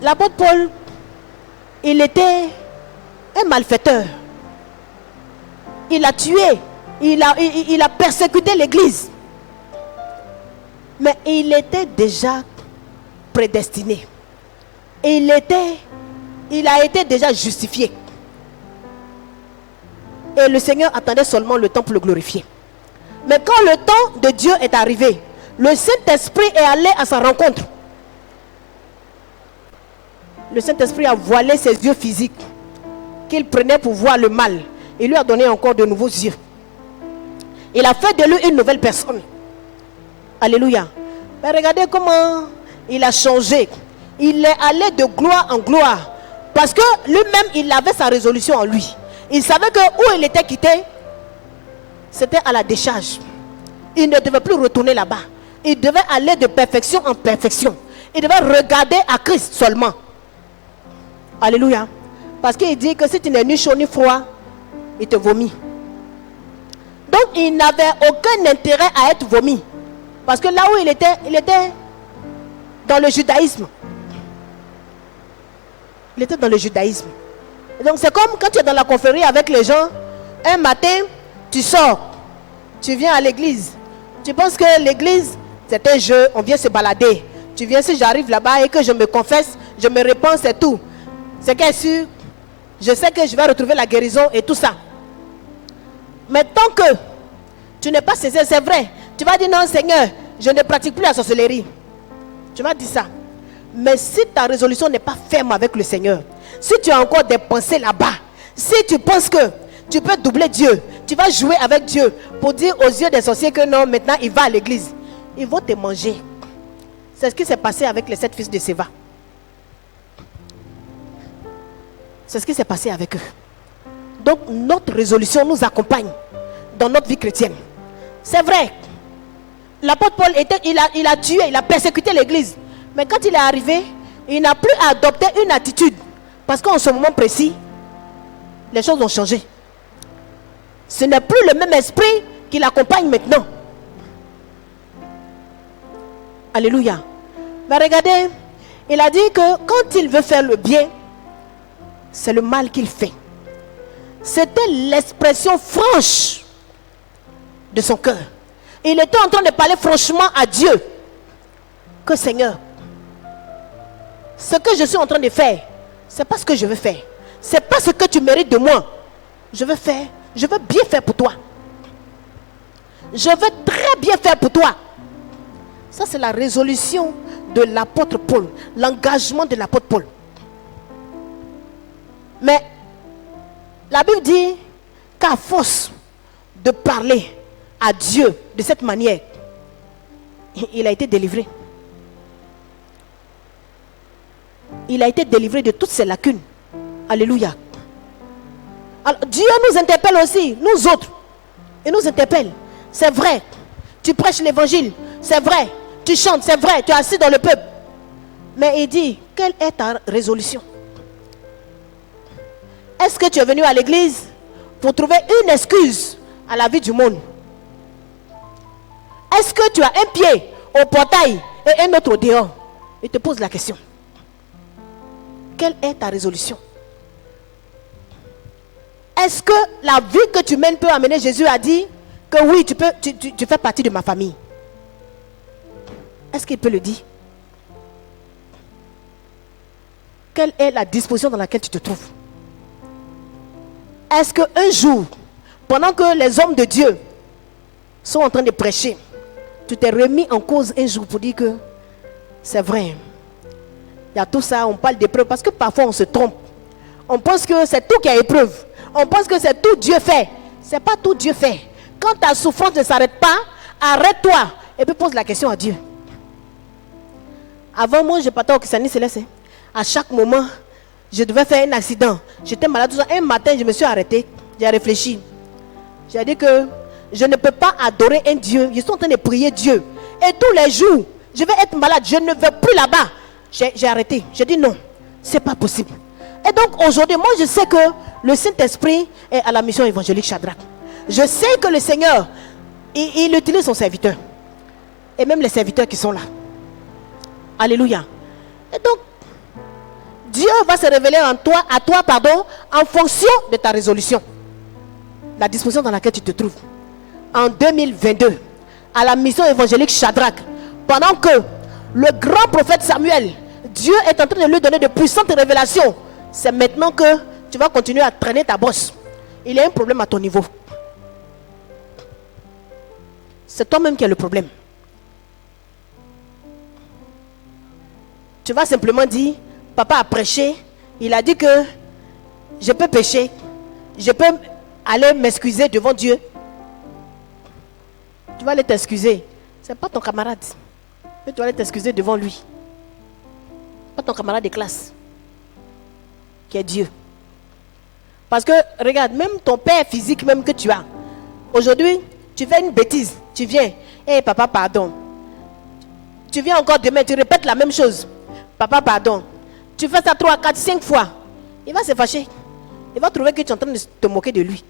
L'apôtre Paul, il était un malfaiteur. Il a tué, il a persécuté l'église. Mais il était déjà prédestiné. Il a été déjà justifié. Et le Seigneur attendait seulement le temps pour le glorifier. Mais quand le temps de Dieu est arrivé, le Saint-Esprit est allé à sa rencontre. Le Saint-Esprit a voilé ses yeux physiques qu'il prenait pour voir le mal. Il lui a donné encore de nouveaux yeux. Il a fait de lui une nouvelle personne. Alléluia. Mais regardez comment il a changé. Il est allé de gloire en gloire. Parce que lui-même, il avait sa résolution en lui. Il savait que où il était quitté, c'était à la décharge. Il ne devait plus retourner là-bas. Il devait aller de perfection en perfection. Il devait regarder à Christ seulement. Alléluia. Parce qu'il dit que si tu n'es ni chaud ni froid, il te vomit. Donc il n'avait aucun intérêt à être vomi. Parce que là où il était dans le judaïsme. Il était dans le judaïsme. Donc c'est comme quand tu es dans la confrérie avec les gens. Un matin, tu sors. Tu viens à l'église. Tu penses que l'église, c'est un jeu, on vient se balader. Tu viens, si j'arrive là-bas et que je me confesse, je me répands, c'est tout. C'est qu'est sûr, je sais que je vais retrouver la guérison et tout ça. Mais tant que tu n'es pas cessé, c'est vrai. Tu vas dire non Seigneur, je ne pratique plus la sorcellerie. Tu vas dire ça. Mais si ta résolution n'est pas ferme avec le Seigneur, si tu as encore des pensées là-bas, si tu penses que tu peux doubler Dieu, tu vas jouer avec Dieu pour dire aux yeux des sorciers que non, maintenant il va à l'église. Ils vont te manger. C'est ce qui s'est passé avec les 7 fils de Séva. C'est ce qui s'est passé avec eux. Donc notre résolution nous accompagne dans notre vie chrétienne. C'est vrai. L'apôtre Paul, il a tué, il a persécuté l'église. Mais quand il est arrivé, il n'a plus à adopter une attitude. Parce qu'en ce moment précis, les choses ont changé. Ce n'est plus le même esprit qui l'accompagne maintenant. Alléluia. Mais regardez, il a dit que quand il veut faire le bien, c'est le mal qu'il fait. C'était l'expression franche de son cœur. Il était en train de parler franchement à Dieu. Que Seigneur, ce que je suis en train de faire, c'est pas ce que je veux faire. C'est pas ce que tu mérites de moi. Je veux bien faire pour toi. Je veux très bien faire pour toi. Ça, c'est la résolution de l'apôtre Paul, l'engagement de l'apôtre Paul. Mais la Bible dit qu'à force de parler à Dieu de cette manière, il a été délivré. Il a été délivré de toutes ses lacunes. Alléluia. Alors, Dieu nous interpelle aussi, nous autres. Il nous interpelle. C'est vrai. Tu prêches l'évangile. C'est vrai. Tu chantes. C'est vrai. Tu es assis dans le peuple. Mais il dit, quelle est ta résolution? Est-ce que tu es venu à l'église pour trouver une excuse à la vie du monde? Est-ce que tu as un pied au portail et un autre au dehors? Il te pose la question. Quelle est ta résolution? Est-ce que la vie que tu mènes peut amener? Jésus a dit que oui, tu fais partie de ma famille. Est-ce qu'il peut le dire? Quelle est la disposition dans laquelle tu te trouves? Est-ce qu'un jour, pendant que les hommes de Dieu sont en train de prêcher, tu t'es remis en cause un jour pour dire que c'est vrai, il y a tout ça, on parle d'épreuve, parce que parfois on se trompe. On pense que c'est tout qui a épreuve. On pense que c'est tout Dieu fait. Ce n'est pas tout Dieu fait. Quand ta souffrance ne s'arrête pas, arrête-toi et puis pose la question à Dieu. Avant moi, je partais au Kisani Céleste. À chaque moment, je devais faire un accident. J'étais malade. Un matin, je me suis arrêté. J'ai réfléchi. J'ai dit que je ne peux pas adorer un Dieu. Je suis en train de prier Dieu. Et tous les jours, je vais être malade. Je ne vais plus là-bas. J'ai arrêté. J'ai dit non, c'est pas possible. Et donc aujourd'hui, moi je sais que le Saint-Esprit est à la mission évangélique Shadrach. Je sais que le Seigneur, il utilise son serviteur. Et même les serviteurs qui sont là. Alléluia. Et donc, Dieu va se révéler à toi, en fonction de ta résolution. La disposition dans laquelle tu te trouves. En 2022, à la mission évangélique Shadrach, pendant que le grand prophète Samuel, Dieu est en train de lui donner de puissantes révélations. C'est maintenant que tu vas continuer à traîner ta bosse. Il y a un problème à ton niveau. C'est toi-même qui as le problème. Tu vas simplement dire, papa a prêché, il a dit que je peux pécher, je peux aller m'excuser devant Dieu. Tu vas aller t'excuser. Ce n'est pas ton camarade. Mais tu vas aller t'excuser devant lui. Pas ton camarade de classe. qui est Dieu. Parce que, regarde, même ton père physique même que tu as, aujourd'hui, tu fais une bêtise, tu viens, hé papa, pardon. Tu viens encore demain, tu répètes la même chose. Papa, pardon. Tu fais ça 3, 4, 5 fois. Il va se fâcher. Il va trouver que tu es en train de te moquer de lui.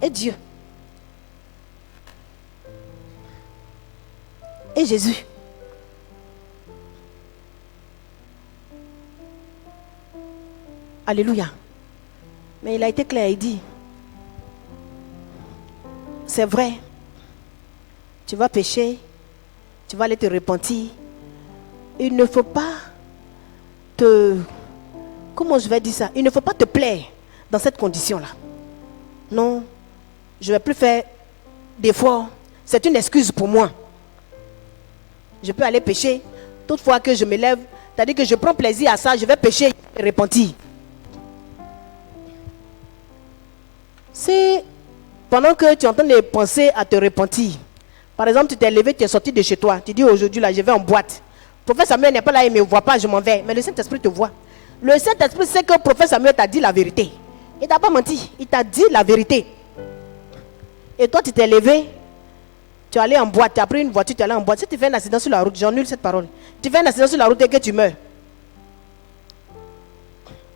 Et Dieu. Et Jésus. Alléluia. Mais il a été clair, il dit, c'est vrai, tu vas pécher, tu vas aller te repentir. Il ne faut pas comment je vais dire ça? Il ne faut pas te plaire dans cette condition-là. Non, je ne vais plus faire d'efforts. C'est une excuse pour moi. Je peux aller pécher. Toutefois que je me lève, c'est-à-dire que je prends plaisir à ça, je vais pécher et repentir. C'est pendant que tu es en train de penser à te repentir. Par exemple, tu t'es levé, tu es sorti de chez toi. Tu dis aujourd'hui, là, je vais en boîte. Prophète Samuel n'est pas là, il ne me voit pas, je m'en vais. Mais le Saint-Esprit te voit. Le Saint-Esprit sait que le prophète Samuel t'a dit la vérité. Il ne t'a pas menti, il t'a dit la vérité. Et toi, tu t'es levé, tu es allé en boîte, tu as pris une voiture, tu es allé en boîte. Si tu fais un accident sur la route, j'annule cette parole. Tu fais un accident sur la route et que tu meurs.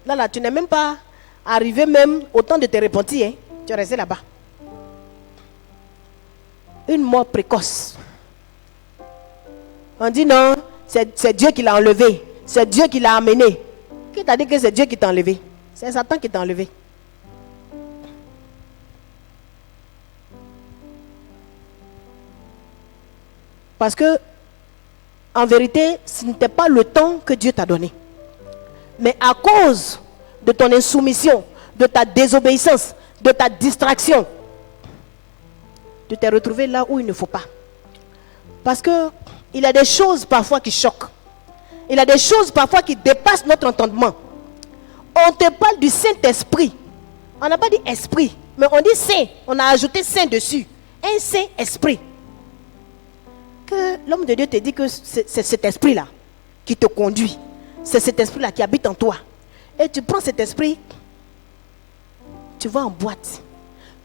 Là, tu n'es même pas arrivé même au temps de te repentir. Hein. Tu es resté là-bas. Une mort précoce. On dit non, c'est Dieu qui l'a enlevé. C'est Dieu qui l'a amené. Qui t'a dit que c'est Dieu qui t'a enlevé? C'est Satan qui t'a enlevé. Parce que, en vérité, ce n'était pas le temps que Dieu t'a donné. Mais à cause de ton insoumission, de ta désobéissance, de ta distraction, tu t'es retrouvé là où il ne faut pas. Parce que il y a des choses parfois qui choquent. Il y a des choses parfois qui dépassent notre entendement. On te parle du Saint-Esprit. On n'a pas dit esprit, mais on dit saint. On a ajouté saint dessus. Un Saint-Esprit. Que l'homme de Dieu te dit que c'est cet esprit-là qui te conduit. C'est cet esprit-là qui habite en toi. Et tu prends cet esprit, tu vas en boîte.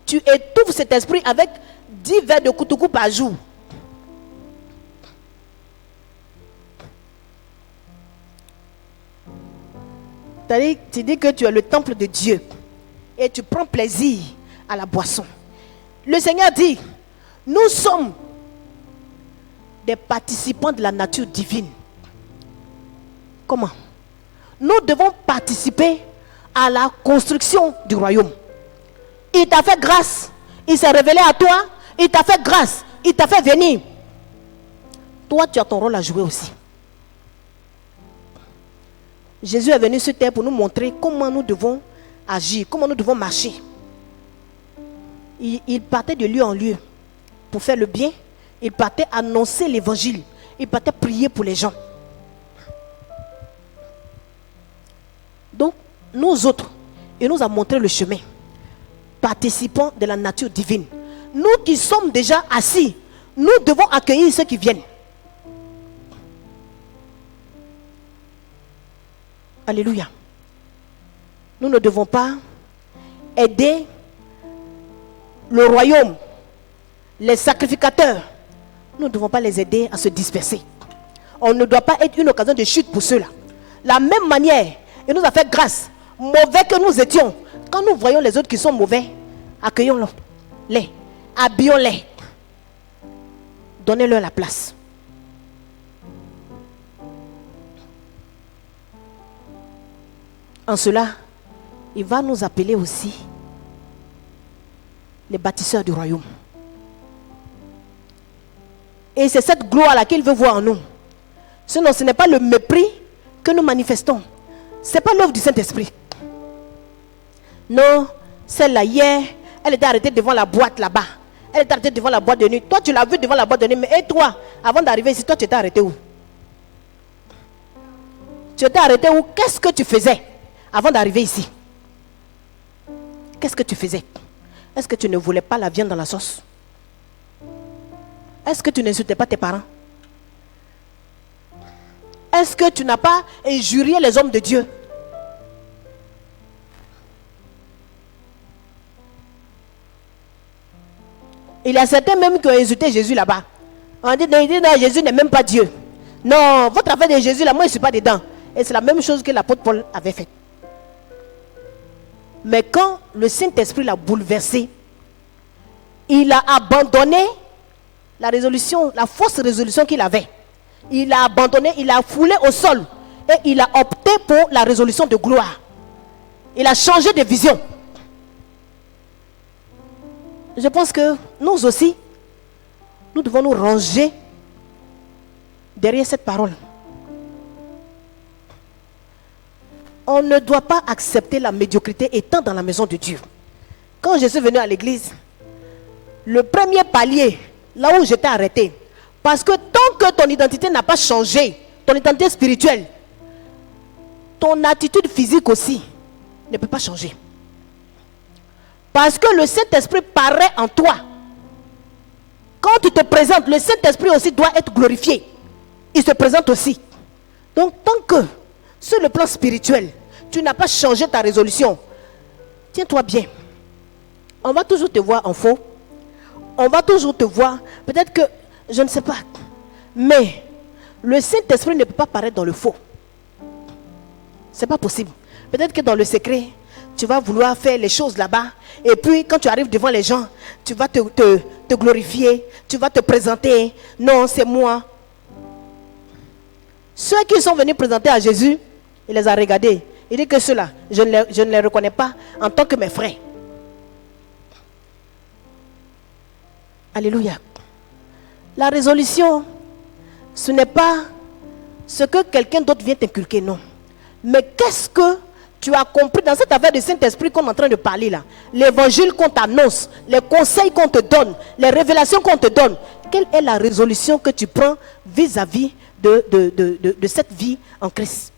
Tu étouffes cet esprit avec 10 verres de koutoukou par jour. Tu dis que tu es le temple de Dieu et tu prends plaisir à la boisson. Le Seigneur dit, nous sommes des participants de la nature divine. Comment? Nous devons participer à la construction du royaume. Il t'a fait grâce, il s'est révélé à toi, il t'a fait grâce, il t'a fait venir. Toi, tu as ton rôle à jouer aussi. Jésus est venu sur terre pour nous montrer comment nous devons agir, comment nous devons marcher. Il partait de lieu en lieu pour faire le bien. Il partait annoncer l'évangile. Il partait prier pour les gens. Donc, nous autres, il nous a montré le chemin. Participants de la nature divine. Nous qui sommes déjà assis, nous devons accueillir ceux qui viennent. Alléluia. Nous ne devons pas aider le royaume, les sacrificateurs. Nous ne devons pas les aider à se disperser. On ne doit pas être une occasion de chute pour ceux-là. La même manière, il nous a fait grâce. Mauvais que nous étions, quand nous voyons les autres qui sont mauvais, accueillons-les, habillons-les, donnez-leur la place. En cela, il va nous appeler aussi les bâtisseurs du royaume. Et c'est cette gloire-là qu'il veut voir en nous. Sinon, ce n'est pas le mépris que nous manifestons. Ce n'est pas l'œuvre du Saint-Esprit. Non, celle-là, hier, elle était arrêtée devant la boîte là-bas. Elle était arrêtée devant la boîte de nuit. Toi, tu l'as vue devant la boîte de nuit. Mais et toi, avant d'arriver ici, toi, tu étais arrêté où? Tu étais arrêté où? Qu'est-ce que tu faisais avant d'arriver ici? Qu'est-ce que tu faisais? Est-ce que tu ne voulais pas la viande dans la sauce? Est-ce que tu n'insultais pas tes parents? Est-ce que tu n'as pas injurié les hommes de Dieu? Il y a certains même qui ont insulté Jésus là-bas. On dit, non, Jésus n'est même pas Dieu. Non, votre affaire de Jésus là, moi je ne suis pas dedans. Et c'est la même chose que l'apôtre Paul avait fait. Mais quand le Saint-Esprit l'a bouleversé, il a abandonné la résolution, la fausse résolution qu'il avait. Il a abandonné, il a foulé au sol. Et il a opté pour la résolution de gloire. Il a changé de vision. Je pense que nous aussi, nous devons nous ranger derrière cette parole. On ne doit pas accepter la médiocrité étant dans la maison de Dieu. Quand je suis venu à l'église, le premier palier, là où j'étais arrêté, parce que tant que ton identité n'a pas changé, ton identité spirituelle, ton attitude physique aussi ne peut pas changer. Parce que le Saint-Esprit paraît en toi. Quand tu te présentes, le Saint-Esprit aussi doit être glorifié. Il se présente aussi. Donc tant que sur le plan spirituel, tu n'as pas changé ta résolution, tiens-toi bien. On va toujours te voir en faux. On va toujours te voir. Peut-être que, je ne sais pas. Mais le Saint-Esprit ne peut pas paraître dans le faux. Ce n'est pas possible. Peut-être que dans le secret, tu vas vouloir faire les choses là-bas. Et puis, quand tu arrives devant les gens, tu vas te glorifier. Tu vas te présenter. Non, c'est moi. Ceux qui sont venus présenter à Jésus, il les a regardés. Il dit que ceux-là, je ne les reconnais pas en tant que mes frères. Alléluia. La résolution, ce n'est pas ce que quelqu'un d'autre vient t'inculquer, non. Mais qu'est-ce que tu as compris dans cette affaire du Saint-Esprit qu'on est en train de parler là? L'évangile qu'on t'annonce, les conseils qu'on te donne, les révélations qu'on te donne. Quelle est la résolution que tu prends vis-à-vis de cette vie en Christ?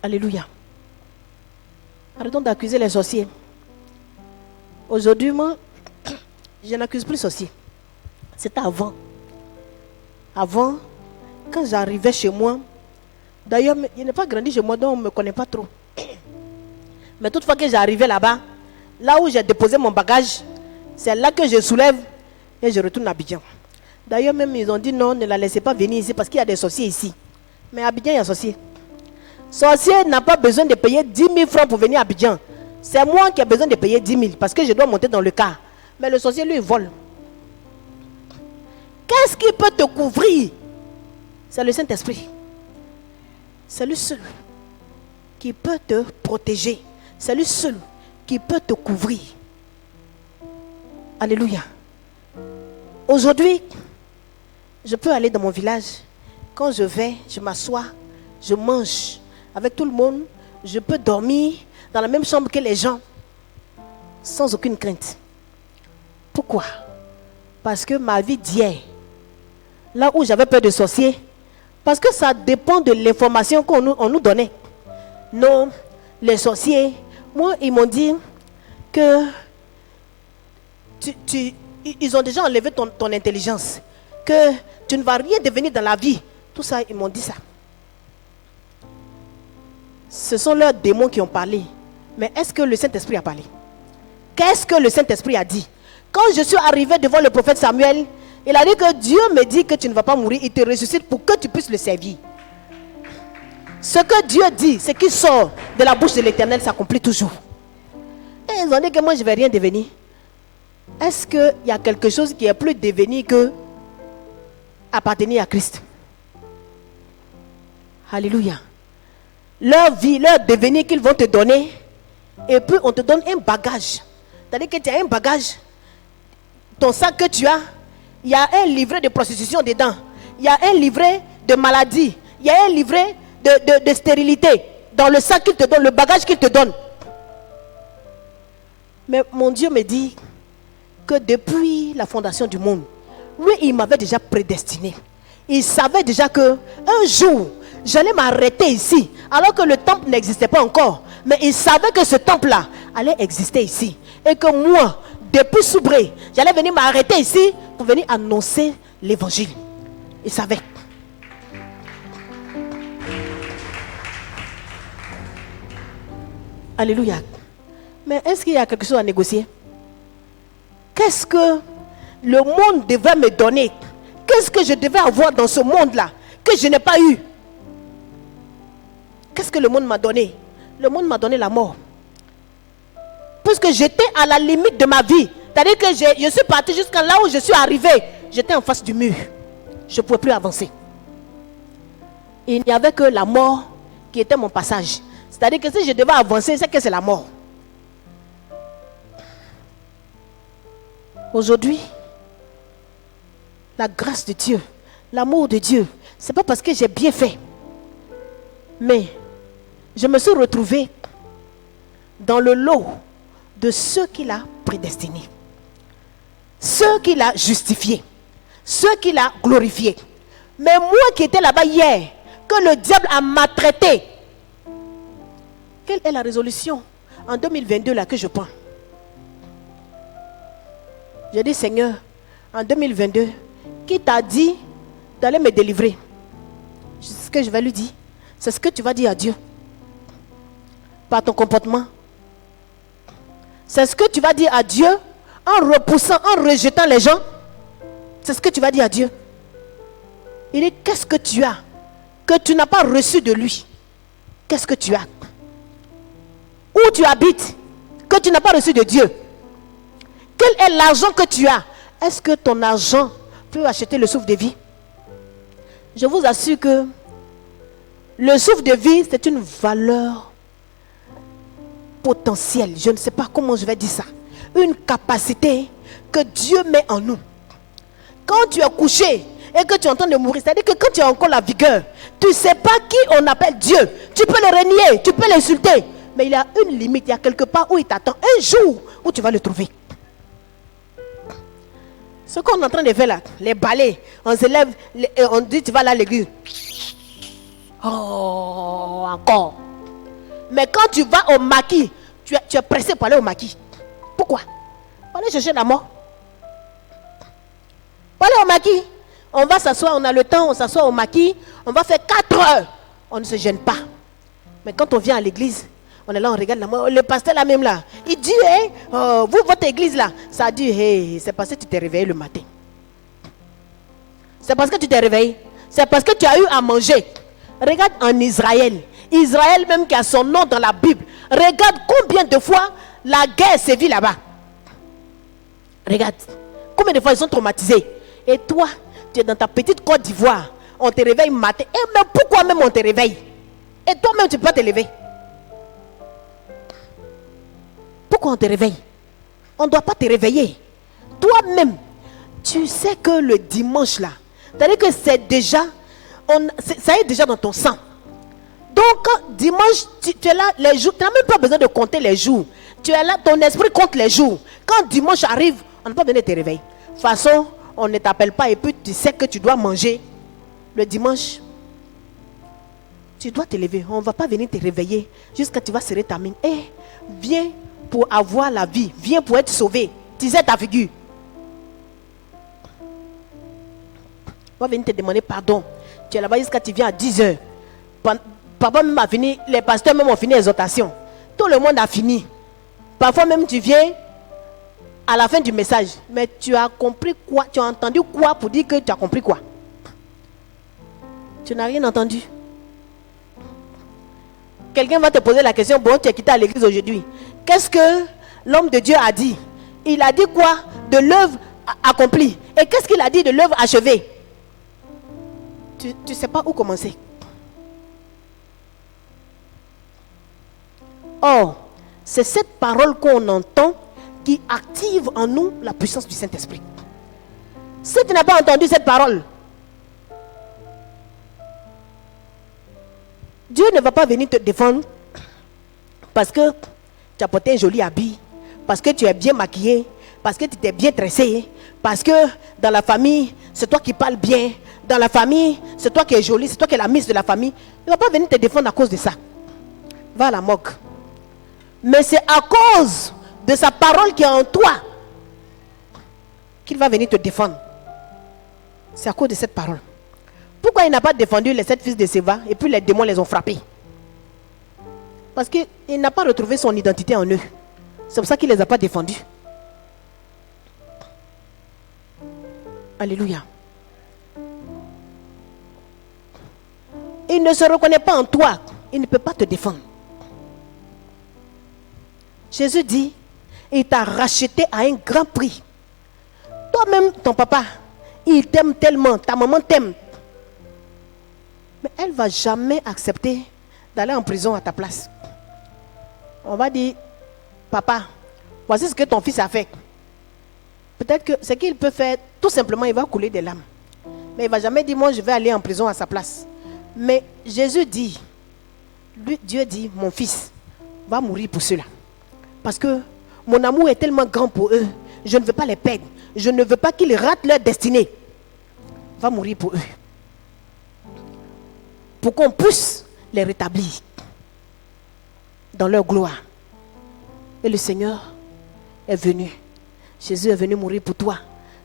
Alléluia. Arrêtons d'accuser les sorciers. Aujourd'hui, moi, je n'accuse plus les sorciers. C'était avant. Avant, quand j'arrivais chez moi, d'ailleurs, il n'est pas grandi chez moi, donc on ne me connaît pas trop. Mais toutefois que j'arrivais là-bas, là où j'ai déposé mon bagage, c'est là que je soulève et je retourne à Abidjan. D'ailleurs, même ils ont dit non, ne la laissez pas venir ici parce qu'il y a des sorciers ici. Mais à Abidjan, il y a sorciers. Sorcier n'a pas besoin de payer 10 000 francs pour venir à Abidjan. C'est moi qui ai besoin de payer 10 000 parce que je dois monter dans le car. Mais le sorcier, lui, il vole. Qu'est-ce qui peut te couvrir? C'est le Saint-Esprit. C'est lui seul qui peut te protéger. C'est lui seul qui peut te couvrir. Alléluia. Aujourd'hui, je peux aller dans mon village. Quand je vais, je m'assois, je mange avec tout le monde. Je peux dormir dans la même chambre que les gens sans aucune crainte. Pourquoi? Parce que ma vie d'hier, là où j'avais peur de sorciers, parce que ça dépend de l'information qu'on nous donnait. Non, les sorciers, moi, ils m'ont dit que ils ont déjà enlevé ton intelligence, que tu ne vas rien devenir dans la vie. Tout ça, ils m'ont dit ça. Ce sont leurs démons qui ont parlé. Mais est-ce que le Saint-Esprit a parlé? Qu'est-ce que le Saint-Esprit a dit? Quand je suis arrivé devant le prophète Samuel, il a dit que Dieu me dit que tu ne vas pas mourir, il te ressuscite pour que tu puisses le servir. Ce que Dieu dit, ce qui sort de la bouche de l'Éternel s'accomplit toujours. Et ils ont dit que moi je ne vais rien devenir. Est-ce qu'il y a quelque chose qui est plus devenu que appartenir à Christ? Alléluia. Leur vie, leur devenir qu'ils vont te donner, et puis on te donne un bagage. C'est-à-dire que tu as un bagage, ton sac que tu as, il y a un livret de prostitution dedans, il y a un livret de maladie, il y a un livret de stérilité dans le sac qu'il te donne, le bagage qu'il te donne. Mais mon Dieu me dit que depuis la fondation du monde, lui, il m'avait déjà prédestiné. Il savait déjà que un jour, j'allais m'arrêter ici, alors que le temple n'existait pas encore. Mais il savait que ce temple-là allait exister ici. Et que moi, depuis Soubré, j'allais venir m'arrêter ici pour venir annoncer l'évangile. Il savait. Alléluia. Mais est-ce qu'il y a quelque chose à négocier? Qu'est-ce que le monde devait me donner? Qu'est-ce que je devais avoir dans ce monde-là que je n'ai pas eu? Qu'est-ce que le monde m'a donné? Le monde m'a donné la mort. Puisque j'étais à la limite de ma vie. C'est-à-dire que je suis parti jusqu'à là où je suis arrivé. J'étais en face du mur. Je ne pouvais plus avancer. Il n'y avait que la mort qui était mon passage. C'est-à-dire que si je devais avancer, c'est que c'est la mort. Aujourd'hui, la grâce de Dieu, l'amour de Dieu, ce n'est pas parce que j'ai bien fait. Mais je me suis retrouvé dans le lot de ceux qu'il a prédestinés. Ceux qu'il a justifiés. Ceux qu'il a glorifiés. Mais moi qui étais là-bas hier, que le diable a maltraité. Quelle est la résolution en 2022 là que je prends? J'ai dit, Seigneur, en 2022, qui t'a dit d'aller me délivrer? C'est ce que je vais lui dire. C'est ce que tu vas dire à Dieu. Par ton comportement. C'est ce que tu vas dire à Dieu en repoussant, en rejetant les gens. C'est ce que tu vas dire à Dieu. Il dit, qu'est-ce que tu as que tu n'as pas reçu de lui? Qu'est-ce que tu as? Où tu habites que tu n'as pas reçu de Dieu? Quel est l'argent que tu as? Est-ce que ton argent peut acheter le souffle de vie? Je vous assure que le souffle de vie, c'est une valeur potentielle. Je ne sais pas comment je vais dire ça. Une capacité que Dieu met en nous. Quand tu es couché et que tu es en train de mourir, c'est-à-dire que quand tu as encore la vigueur, tu ne sais pas qui on appelle Dieu. Tu peux le renier, tu peux l'insulter. Mais il y a une limite, il y a quelque part où il t'attend. Un jour où tu vas le trouver. Ce qu'on est en train de faire là, les balais, on se lève, on dit tu vas là à l'église. Oh, encore. Mais quand tu vas au maquis, tu es pressé pour aller au maquis. Pourquoi? Pour aller chercher la mort. Pour aller au maquis. On va s'asseoir, on a le temps, on s'assoit au maquis, on va faire 4 heures. On ne se gêne pas. Mais quand on vient à l'église, on est là, on regarde la mort. Le pasteur là même là, il dit, hey, vous, votre église là, ça dit, hey, c'est parce que tu t'es réveillé le matin. C'est parce que tu t'es réveillé. C'est parce que tu as eu à manger. Regarde en Israël. Israël même qui a son nom dans la Bible. Regarde combien de fois la guerre s'est vue là-bas. Regarde. Combien de fois ils sont traumatisés. Et toi, tu es dans ta petite Côte d'Ivoire. On te réveille matin. Et mais pourquoi même on te réveille? Et toi-même tu ne peux pas te lever. Pourquoi on te réveille? On ne doit pas te réveiller. Toi-même, tu sais que le dimanche là, c'est-à-dire que c'est déjà, ça est déjà dans ton sang. Donc, dimanche, tu es là les jours, tu n'as même pas besoin de compter les jours. Tu es là, ton esprit compte les jours. Quand dimanche arrive, on n'a pas besoin de te réveiller. De toute façon, on ne t'appelle pas et puis tu sais que tu dois manger. Le dimanche, tu dois te lever. On ne va pas venir te réveiller jusqu'à ce que tu vas serrer ta main. Eh, viens pour avoir la vie. Viens pour être sauvé. Tu sais ta figure. On va venir te demander pardon. Tu es là-bas jusqu'à ce que tu viens à 10 heures. Papa même a fini, les pasteurs même ont fini l'exhortation. Tout le monde a fini. Parfois même tu viens à la fin du message. Mais tu as compris quoi? Tu as entendu quoi pour dire que tu as compris quoi? Tu n'as rien entendu. Quelqu'un va te poser la question, bon, tu es quitté à l'église aujourd'hui. Qu'est-ce que l'homme de Dieu a dit? Il a dit quoi? De l'œuvre accomplie. Et qu'est-ce qu'il a dit de l'œuvre achevée? Tu ne sais pas où commencer. Or, c'est cette parole qu'on entend qui active en nous la puissance du Saint-Esprit. Si tu n'as pas entendu cette parole, Dieu ne va pas venir te défendre parce que tu as porté un joli habit, parce que tu es bien maquillé, parce que tu t'es bien tressé, parce que dans la famille, c'est toi qui parles bien, dans la famille, c'est toi qui es jolie, c'est toi qui es la miss de la famille. Il ne va pas venir te défendre à cause de ça. Va à la moque. Mais c'est à cause de sa parole qui est en toi qu'il va venir te défendre. C'est à cause de cette parole. Pourquoi il n'a pas défendu les 7 fils de Séva et puis les démons les ont frappés? Parce qu'il n'a pas retrouvé son identité en eux. C'est pour ça qu'il ne les a pas défendus. Alléluia. Il ne se reconnaît pas en toi. Il ne peut pas te défendre. Jésus dit, il t'a racheté à un grand prix. Toi-même, ton papa, il t'aime tellement, ta maman t'aime. Mais elle ne va jamais accepter d'aller en prison à ta place. On va dire, papa, voici ce que ton fils a fait. Peut-être que ce qu'il peut faire, tout simplement, il va couler des larmes. Mais il ne va jamais dire, moi, je vais aller en prison à sa place. Mais Jésus dit, Dieu dit, mon fils va mourir pour cela. Parce que mon amour est tellement grand pour eux, je ne veux pas les perdre. Je ne veux pas qu'ils ratent leur destinée. Va mourir pour eux. Pour qu'on puisse les rétablir dans leur gloire. Et le Seigneur est venu. Jésus est venu mourir pour toi.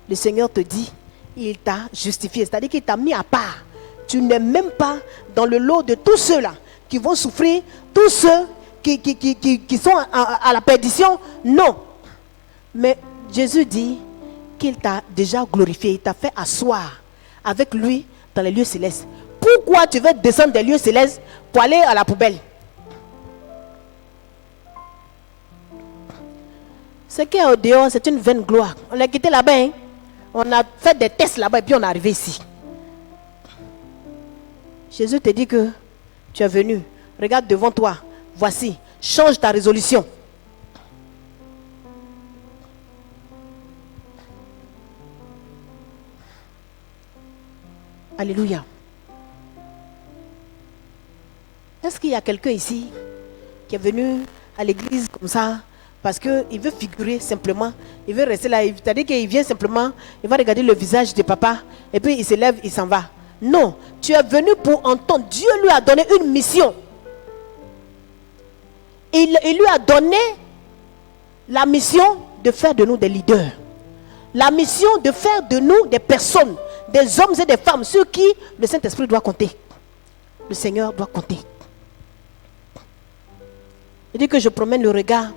Le Seigneur te dit, il t'a justifié. C'est-à-dire qu'il t'a mis à part. Tu n'es même pas dans le lot de tous ceux-là qui vont souffrir, tous ceux qui sont à la perdition. Non. Mais Jésus dit qu'il t'a déjà glorifié. Il t'a fait asseoir avec lui dans les lieux célestes. Pourquoi tu veux descendre des lieux célestes pour aller à la poubelle? Ce qui est au dehors, c'est une vaine gloire. On l'a quitté là-bas. Hein? On a fait des tests là-bas et puis on est arrivé ici. Jésus te dit que tu es venu. Regarde devant toi. Voici. Change ta résolution. Alléluia. Est-ce qu'il y a quelqu'un ici qui est venu à l'église comme ça parce qu'il veut figurer simplement, il veut rester là, c'est-à-dire qu'il vient simplement, il va regarder le visage de papa et puis il se lève, il s'en va. Non, tu es venu pour entendre. Dieu lui a donné une mission. Il lui a donné la mission de faire de nous des leaders. La mission de faire de nous des personnes, des hommes et des femmes, sur qui le Saint-Esprit doit compter. Le Seigneur doit compter. Il dit que je promène le regard,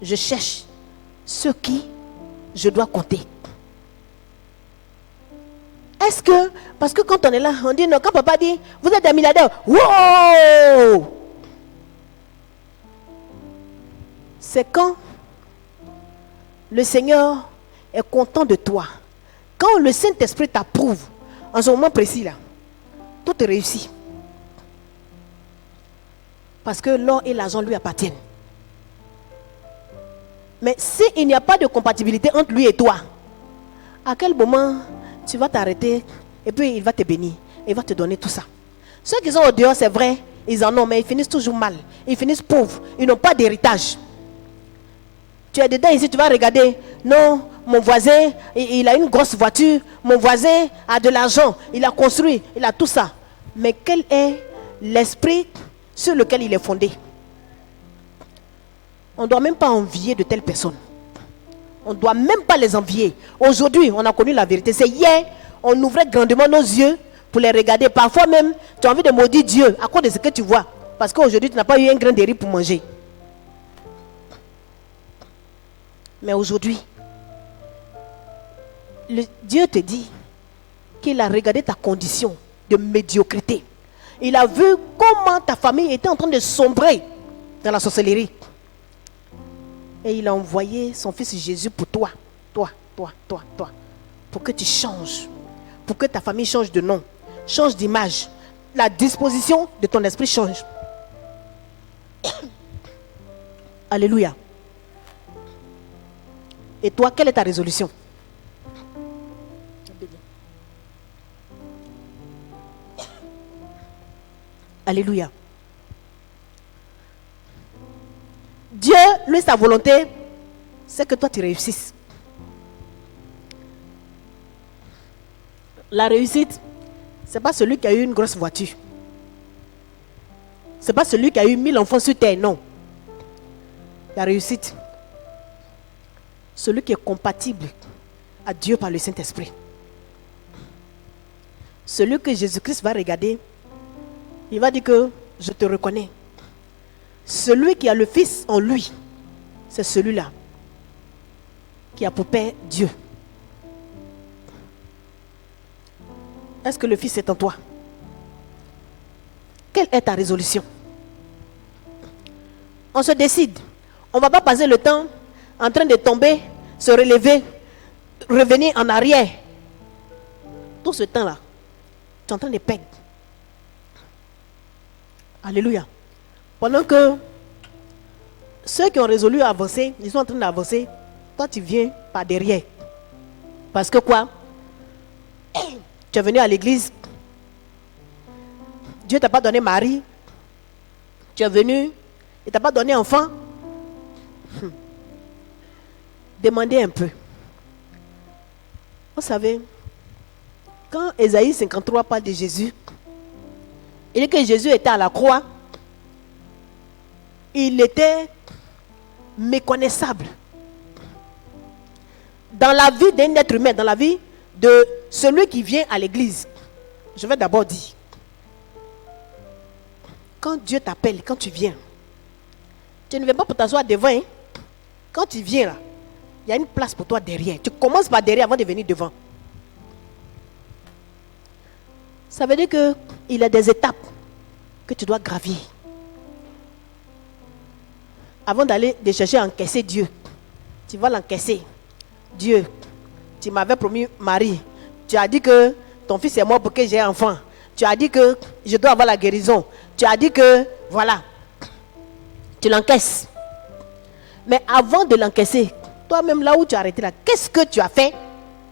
je cherche ceux qui je dois compter. Est-ce que, parce que quand on est là, on dit non, quand papa dit, vous êtes des milliardaires, wow! C'est quand le Seigneur est content de toi. Quand le Saint-Esprit t'approuve, en ce moment précis là, tout est réussi. Parce que l'or et l'argent lui appartiennent. Mais s'il n'y a pas de compatibilité entre lui et toi, à quel moment tu vas t'arrêter et puis il va te bénir, il va te donner tout ça. Ceux qui sont au dehors, c'est vrai, ils en ont, mais ils finissent toujours mal. Ils finissent pauvres, ils n'ont pas d'héritage. Tu es dedans ici, tu vas regarder, non, mon voisin, il a une grosse voiture, mon voisin a de l'argent, il a construit, il a tout ça. Mais quel est l'esprit sur lequel il est fondé? On ne doit même pas envier de telles personnes. On ne doit même pas les envier. Aujourd'hui, on a connu la vérité. C'est hier, on ouvrait grandement nos yeux pour les regarder. Parfois même, tu as envie de maudire Dieu à cause de ce que tu vois. Parce qu'aujourd'hui, tu n'as pas eu un grain de riz pour manger. Mais aujourd'hui, Dieu te dit qu'il a regardé ta condition de médiocrité. Il a vu comment ta famille était en train de sombrer dans la sorcellerie. Et il a envoyé son fils Jésus pour toi. Pour que tu changes. Pour que ta famille change de nom. Change d'image. La disposition de ton esprit change. Alléluia. Et toi, quelle est ta résolution? Alléluia. Dieu, lui, sa volonté, c'est que toi, tu réussisses. La réussite, ce n'est pas celui qui a eu une grosse voiture. Ce n'est pas celui qui a eu 1000 enfants sur terre, non. La réussite, celui qui est compatible à Dieu par le Saint-Esprit. Celui que Jésus-Christ va regarder, il va dire que je te reconnais. celui qui a le Fils en lui, c'est celui-là qui a pour Père Dieu. Est-ce que le Fils est en toi? Quelle est ta résolution? On se décide. On ne va pas passer le temps en train de tomber, se relever, revenir en arrière. Tout ce temps-là, tu es en train de perdre. Alléluia. Pendant que ceux qui ont résolu à avancer, ils sont en train d'avancer, toi tu viens par derrière. Parce que quoi? Tu es venu à l'église, Dieu ne t'a pas donné mari, tu es venu, il ne t'a pas donné enfant. Demandez un peu. Vous savez, quand Ésaïe 53 parle de Jésus, il dit que Jésus était à la croix, il était méconnaissable. Dans la vie d'un être humain, dans la vie de celui qui vient à l'église, je vais d'abord dire, quand Dieu t'appelle, quand tu viens, tu ne viens pas pour t'asseoir devant. Hein? Quand tu viens là, il y a une place pour toi derrière. Tu commences par derrière avant de venir devant. Ça veut dire qu'il y a des étapes que tu dois gravir. Avant d'aller de chercher à encaisser Dieu, tu vas l'encaisser. Dieu, tu m'avais promis mari. Tu as dit que ton fils est mort pour que j'ai un enfant. Tu as dit que je dois avoir la guérison. Tu as dit que, voilà, tu l'encaisses. Mais avant de l'encaisser, toi-même là où tu as arrêté là, qu'est-ce que tu as fait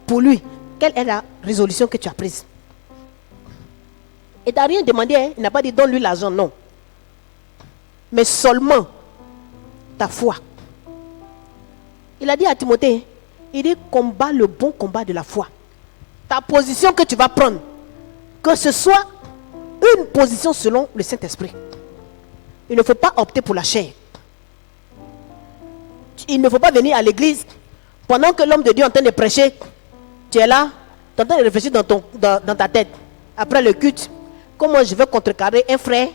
pour lui? Quelle est la résolution que tu as prise? Il n'a rien demandé, hein? Il n'a pas dit donne-lui l'argent, non. Mais seulement ta foi. Il a dit à Timothée, il dit combat le bon combat de la foi. Ta position que tu vas prendre, que ce soit une position selon le Saint-Esprit. Il ne faut pas opter pour la chair. Il ne faut pas venir à l'église pendant que l'homme de Dieu est en train de prêcher. Tu es là, tu es en train de réfléchir dans ta tête. Après le culte, comment je vais contrecarrer un frère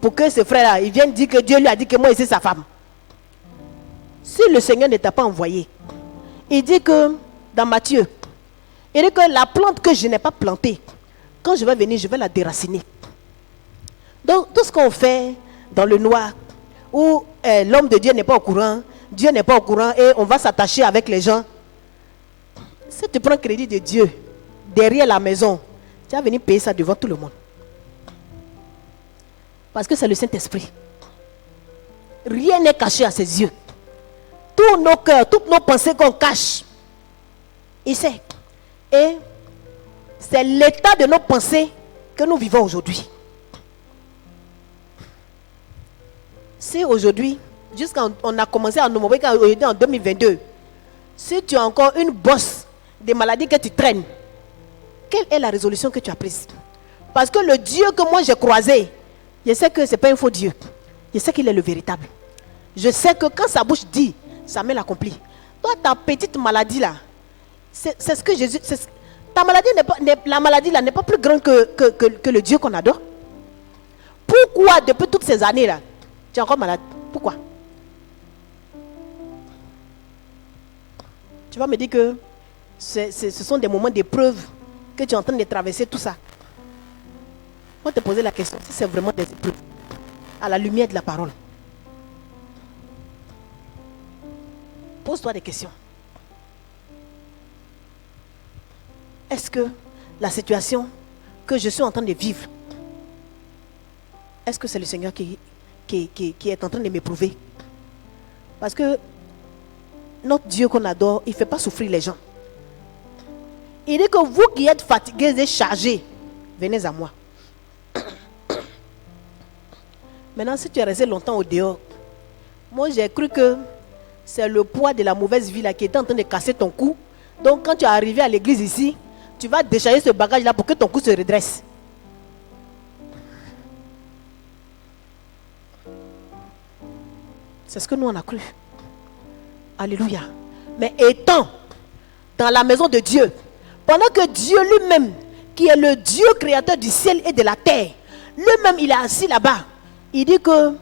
pour que ce frère-là, il vienne dire que Dieu lui a dit que moi, c'est sa femme. Si le Seigneur ne t'a pas envoyé, il dit que dans Matthieu, il dit que la plante que je n'ai pas plantée, quand je vais venir, je vais la déraciner. Donc, tout ce qu'on fait dans le noir, où l'homme de Dieu n'est pas au courant, Dieu n'est pas au courant et on va s'attacher avec les gens. Si tu prends crédit de Dieu derrière la maison, tu vas venir payer ça devant tout le monde. Parce que c'est le Saint-Esprit. Rien n'est caché à ses yeux. Tous nos cœurs, toutes nos pensées qu'on cache, il sait. Et c'est l'état de nos pensées que nous vivons aujourd'hui. Si aujourd'hui, jusqu'à on a commencé à nous montrer qu'aujourd'hui en 2022, si tu as encore une bosse des maladies que tu traînes, quelle est la résolution que tu as prise? Parce que le Dieu que moi j'ai croisé, je sais que ce n'est pas un faux Dieu. Je sais qu'il est le véritable. Je sais que quand sa bouche dit, sa main l'accomplit. Toi, ta petite maladie là, c'est ce que Jésus... Ta maladie la maladie là n'est pas plus grande que le Dieu qu'on adore. Pourquoi depuis toutes ces années là, tu es encore malade? Pourquoi? Tu vas me dire que ce sont des moments d'épreuve que tu es en train de traverser tout ça. On va te poser la question si c'est vraiment des épreuves à la lumière de la parole. Pose-toi des questions. Est-ce que la situation que je suis en train de vivre, est-ce que c'est le Seigneur qui est en train de m'éprouver? Parce que notre Dieu qu'on adore, il ne fait pas souffrir les gens. Il dit que vous qui êtes fatigués et chargés, venez à moi. Maintenant, si tu es resté longtemps au dehors, moi j'ai cru que c'est le poids de la mauvaise vie là qui était en train de casser ton cou. Donc quand tu es arrivé à l'église ici, tu vas décharger ce bagage là pour que ton cou se redresse. C'est ce que nous on a cru. Alléluia. Mais étant dans la maison de Dieu, pendant que Dieu lui-même, qui est le Dieu créateur du ciel et de la terre, lui-même il est assis là-bas, il dit que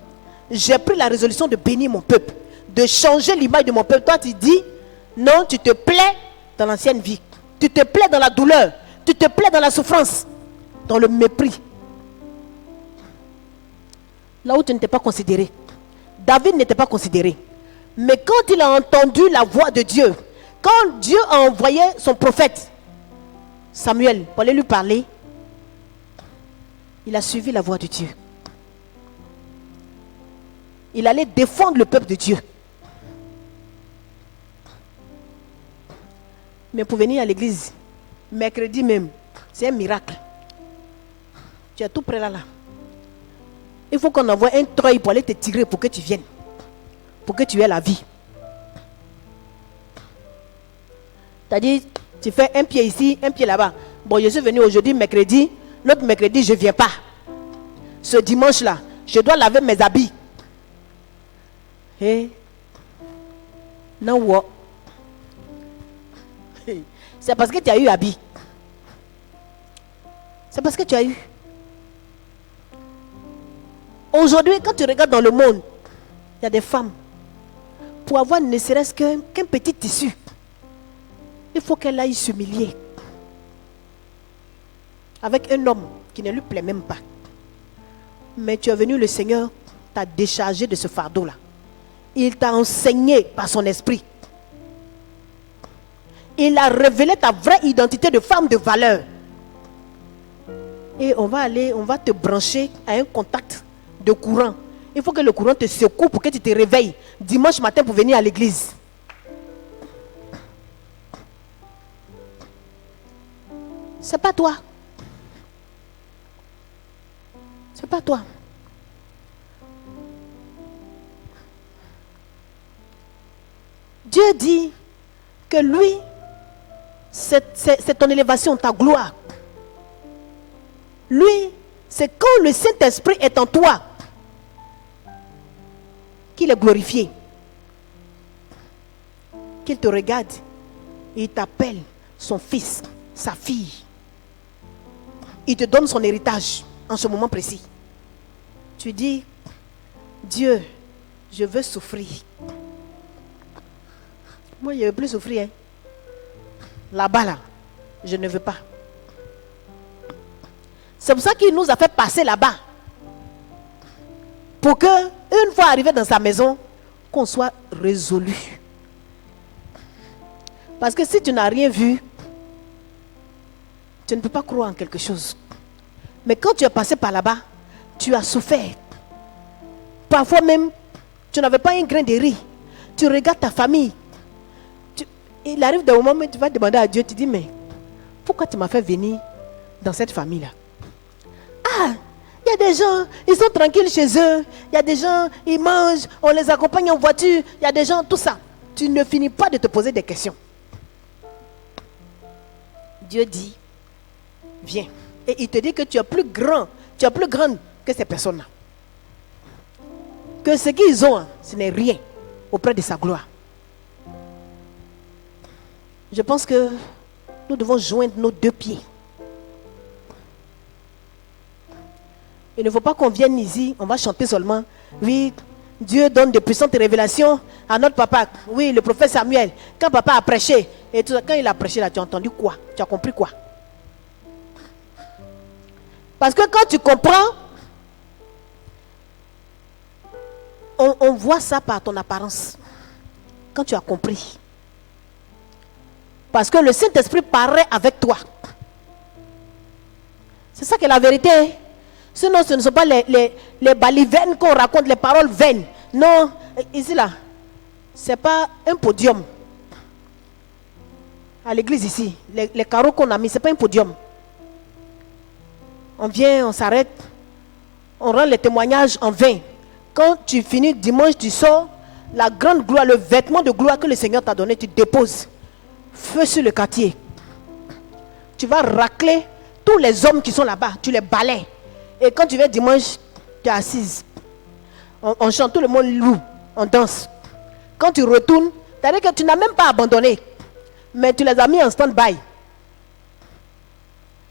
j'ai pris la résolution de bénir mon peuple, de changer l'image de mon peuple. Toi, tu dis, non, tu te plais dans l'ancienne vie. Tu te plais dans la douleur. Tu te plais dans la souffrance, dans le mépris. Là où tu n'étais pas considéré. David n'était pas considéré. Mais quand il a entendu la voix de Dieu, quand Dieu a envoyé son prophète, Samuel, pour aller lui parler, il a suivi la voix de Dieu. Il allait défendre le peuple de Dieu. Mais pour venir à l'église, mercredi même, c'est un miracle. Tu es tout prêt là. Il faut qu'on envoie un treuil pour aller te tirer pour que tu viennes. Pour que tu aies la vie. C'est-à-dire, tu fais un pied ici, un pied là-bas. Bon, je suis venu aujourd'hui, mercredi. L'autre mercredi, je ne viens pas. Ce dimanche-là, je dois laver mes habits. Hey. Non, what? C'est parce que tu as eu habit. C'est parce que tu as eu. Aujourd'hui, quand tu regardes dans le monde, il y a des femmes. Pour avoir ne serait-ce qu'un petit tissu, il faut qu'elle aille s'humilier avec un homme qui ne lui plaît même pas. Mais tu es venu, le Seigneur t'a déchargé de ce fardeau-là. Il t'a enseigné par son esprit. Il a révélé ta vraie identité de femme de valeur. Et on va te brancher à un contact de courant. Il faut que le courant te secoue pour que tu te réveilles dimanche matin pour venir à l'église. C'est pas toi. C'est pas toi. Dieu dit que lui, c'est ton élévation, ta gloire. Lui, c'est quand le Saint-Esprit est en toi qu'il est glorifié. Qu'il te regarde et il t'appelle son fils, sa fille. Il te donne son héritage en ce moment précis. Tu dis, Dieu, je veux souffrir. Moi, je ne veux plus souffrir. Hein. Là-bas, là, je ne veux pas. C'est pour ça qu'il nous a fait passer là-bas. Pour que, une fois arrivé dans sa maison, qu'on soit résolu. Parce que si tu n'as rien vu, tu ne peux pas croire en quelque chose. Mais quand tu es passé par là-bas, tu as souffert. Parfois même, tu n'avais pas un grain de riz. Tu regardes ta famille. Il arrive des moments où tu vas demander à Dieu, tu dis, mais pourquoi tu m'as fait venir dans cette famille-là? Ah, il y a des gens, ils sont tranquilles chez eux. Il y a des gens, ils mangent, on les accompagne en voiture. Il y a des gens, tout ça. Tu ne finis pas de te poser des questions. Dieu dit, viens. Et il te dit que tu es plus grand, tu es plus grande que ces personnes-là. Que ce qu'ils ont, ce n'est rien auprès de sa gloire. Je pense que nous devons joindre nos deux pieds. Il ne faut pas qu'on vienne ici, on va chanter seulement. Oui, Dieu donne de puissantes révélations à notre papa. Oui, le prophète Samuel, quand papa a prêché, et tout ça, quand il a prêché là, tu as entendu quoi? Tu as compris quoi? Parce que quand tu comprends, on voit ça par ton apparence. Quand tu as compris. Parce que le Saint-Esprit paraît avec toi. C'est ça qui est la vérité. Sinon, ce ne sont pas les balivernes qu'on raconte, les paroles vaines. Non, ici là, ce n'est pas un podium. À l'église ici, les carreaux qu'on a mis, ce n'est pas un podium. On vient, on s'arrête, on rend les témoignages en vain. Quand tu finis dimanche, tu sors, la grande gloire, le vêtement de gloire que le Seigneur t'a donné, tu déposes. Feu sur le quartier. Tu vas racler tous les hommes qui sont là-bas, tu les balais. Et quand tu viens dimanche, tu es assise. On chante, tout le monde loue, on danse. Quand tu retournes, c'est-à-dire que tu n'as même pas abandonné, mais tu les as mis en stand-by.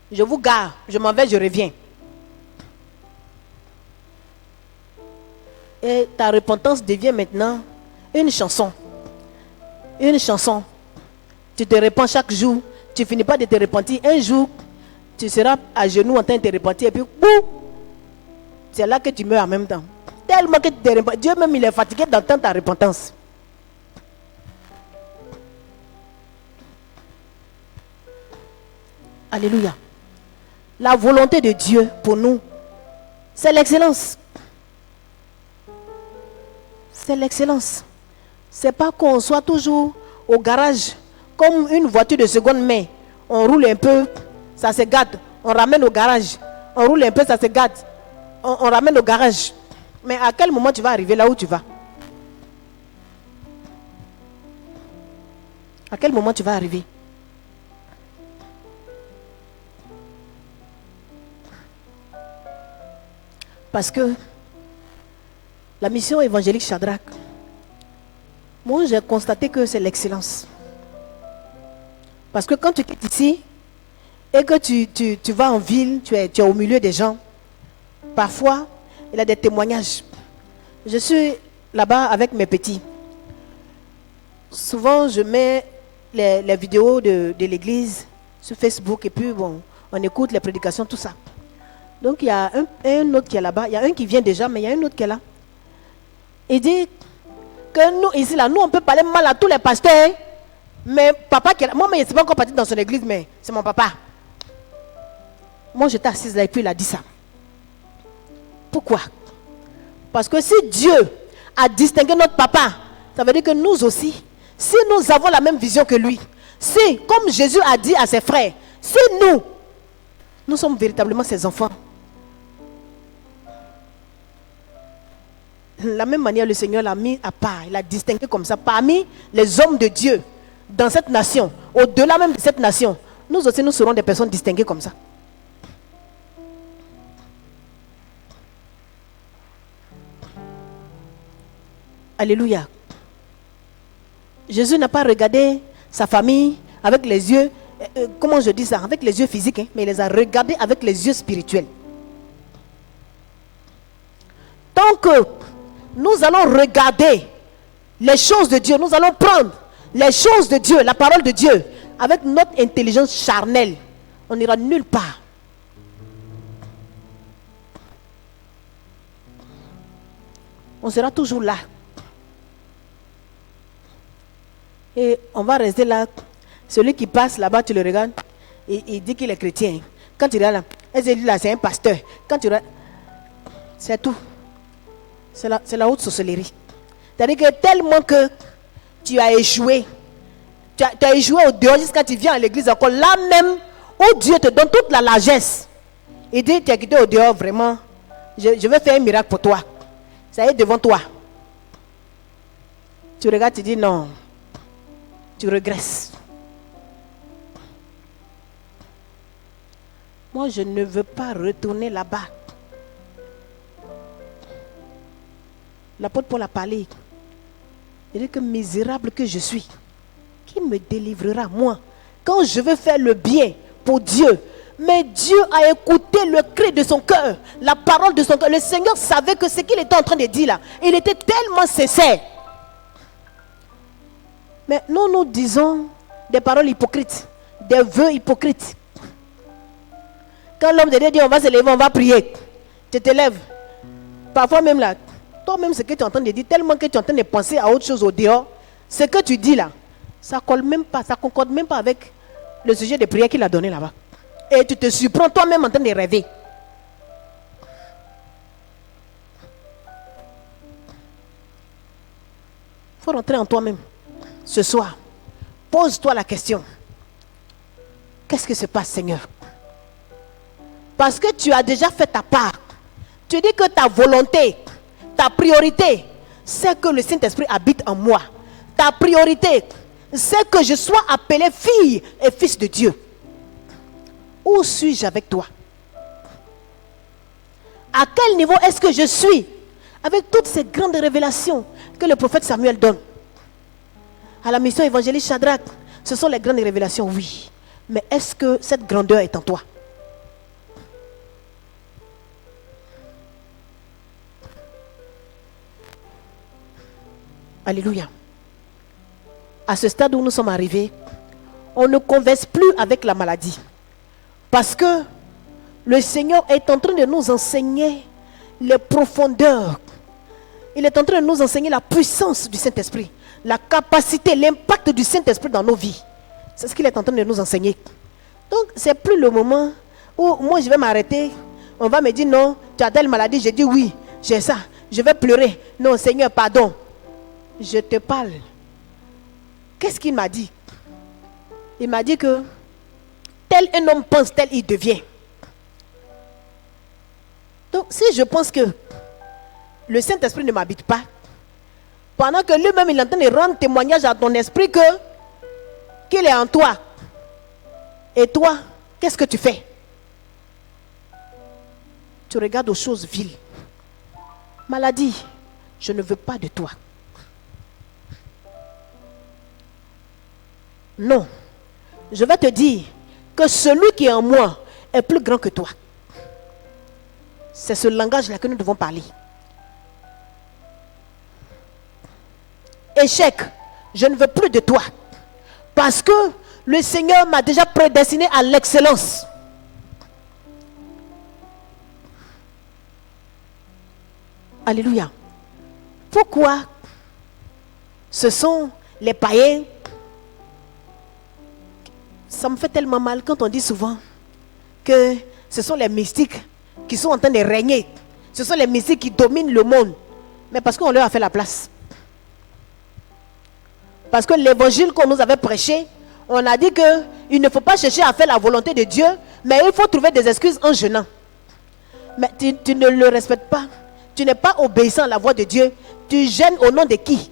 Je vous gare, je m'en vais, je reviens. Et ta repentance devient maintenant une chanson. Une chanson. Tu te repens chaque jour. Tu finis pas de te repentir. Un jour, tu seras à genoux en train de te repentir. Et puis, boum, c'est là que tu meurs en même temps. Tellement que tu te repens. Dieu même, il est fatigué d'entendre ta repentance. Alléluia. La volonté de Dieu pour nous, c'est l'excellence. C'est l'excellence. C'est pas qu'on soit toujours au garage comme une voiture de seconde main. On roule un peu, ça se gâte. On ramène au garage. On roule un peu, ça se gâte. On ramène au garage. Mais à quel moment tu vas arriver là où tu vas? À quel moment tu vas arriver? Parce que la mission évangélique Shadrach, moi j'ai constaté que c'est l'excellence. Parce que quand tu quittes ici et que tu vas en ville, tu es au milieu des gens, parfois il y a des témoignages. Je suis là-bas avec mes petits. Souvent je mets les vidéos de l'église sur Facebook et puis bon, on écoute les prédications, tout ça. Donc il y a un autre qui est là-bas, il y a un qui vient déjà, mais il y a un autre qui est là. Il dit que nous, ici, là, nous, on peut parler mal à tous les pasteurs, mais papa qui est là, moi, je ne suis pas encore parti dans son église, mais c'est mon papa. Moi, j'étais assise là et puis il a dit ça. Pourquoi? Parce que si Dieu a distingué notre papa, ça veut dire que nous aussi, si nous avons la même vision que lui, si, comme Jésus a dit à ses frères, si nous sommes véritablement ses enfants, la même manière, le Seigneur l'a mis à part, il l'a distingué comme ça, parmi les hommes de Dieu, dans cette nation, au-delà même de cette nation, nous aussi, nous serons des personnes distinguées comme ça. Alléluia. Jésus n'a pas regardé sa famille avec les yeux, comment je dis ça, avec les yeux physiques, mais il les a regardés avec les yeux spirituels. Tant que nous allons regarder les choses de Dieu, nous allons prendre les choses de Dieu, la parole de Dieu, avec notre intelligence charnelle, on n'ira nulle part. On sera toujours là. Et on va rester là. Celui qui passe là-bas, tu le regardes, et il dit qu'il est chrétien. Quand tu regardes là, là c'est un pasteur. Quand tu regardes, c'est tout. C'est la haute sorcellerie. C'est-à-dire que tellement que tu as échoué, tu as échoué au dehors jusqu'à tu viens à l'église encore, là même où Dieu te donne toute la largesse. Il dit, tu as quitté au dehors, vraiment, je vais faire un miracle pour toi. Ça y est devant toi. Tu regardes, tu dis non, tu regresses. Moi, je ne veux pas retourner là-bas. L'apôtre Paul a parlé. Il dit que misérable que je suis, qui me délivrera, moi, quand je veux faire le bien pour Dieu. Mais Dieu a écouté le cri de son cœur, la parole de son cœur. Le Seigneur savait que ce qu'il était en train de dire là, il était tellement sincère. Mais nous disons des paroles hypocrites, des vœux hypocrites. Quand l'homme de Dieu dit on va se lever, on va prier, tu te lèves. Parfois même là, toi-même ce que tu es en train de dire, tellement que tu es en train de penser à autre chose au dehors, ce que tu dis là, ça colle même pas, ça concorde même pas avec le sujet de prière qu'il a donné là-bas. Et tu te surprends toi-même en train de rêver. Il faut rentrer en toi-même. Ce soir, pose-toi la question. Qu'est-ce qui se passe, Seigneur? Parce que tu as déjà fait ta part. Tu dis que ta volonté, ta priorité, c'est que le Saint-Esprit habite en moi. Ta priorité, c'est que je sois appelé fille et fils de Dieu. Où suis-je avec toi? À quel niveau est-ce que je suis avec toutes ces grandes révélations que le prophète Samuel donne? À la mission évangélique Shadrach, ce sont les grandes révélations, oui. Mais est-ce que cette grandeur est en toi? Alléluia. À ce stade où nous sommes arrivés, on ne converse plus avec la maladie. Parce que le Seigneur est en train de nous enseigner les profondeurs. Il est en train de nous enseigner la puissance du Saint-Esprit, la capacité, l'impact du Saint-Esprit dans nos vies. C'est ce qu'il est en train de nous enseigner. Donc, ce n'est plus le moment où moi je vais m'arrêter. On va me dire non, tu as telle maladie. Je dis oui, j'ai ça. Je vais pleurer. Non, Seigneur, pardon. Je te parle. Qu'est-ce qu'il m'a dit? Il m'a dit que tel un homme pense, tel il devient. Donc, si je pense que le Saint-Esprit ne m'habite pas, pendant que lui-même il est en train de rendre témoignage à ton esprit qu'il est en toi. Et toi, qu'est-ce que tu fais? Tu regardes aux choses viles. Maladie, je ne veux pas de toi. Non. Je vais te dire que celui qui est en moi est plus grand que toi. C'est ce langage-là que nous devons parler. Échec, je ne veux plus de toi. Parce que le Seigneur m'a déjà prédestiné à l'excellence. Alléluia. Pourquoi ce sont les païens? Ça me fait tellement mal quand on dit souvent que ce sont les mystiques qui sont en train de régner. Ce sont les mystiques qui dominent le monde. Mais parce qu'on leur a fait la place. Parce que l'évangile qu'on nous avait prêché, on a dit qu'il ne faut pas chercher à faire la volonté de Dieu, mais il faut trouver des excuses en jeûnant. Mais tu ne le respectes pas. Tu n'es pas obéissant à la voix de Dieu. Tu gênes au nom de qui?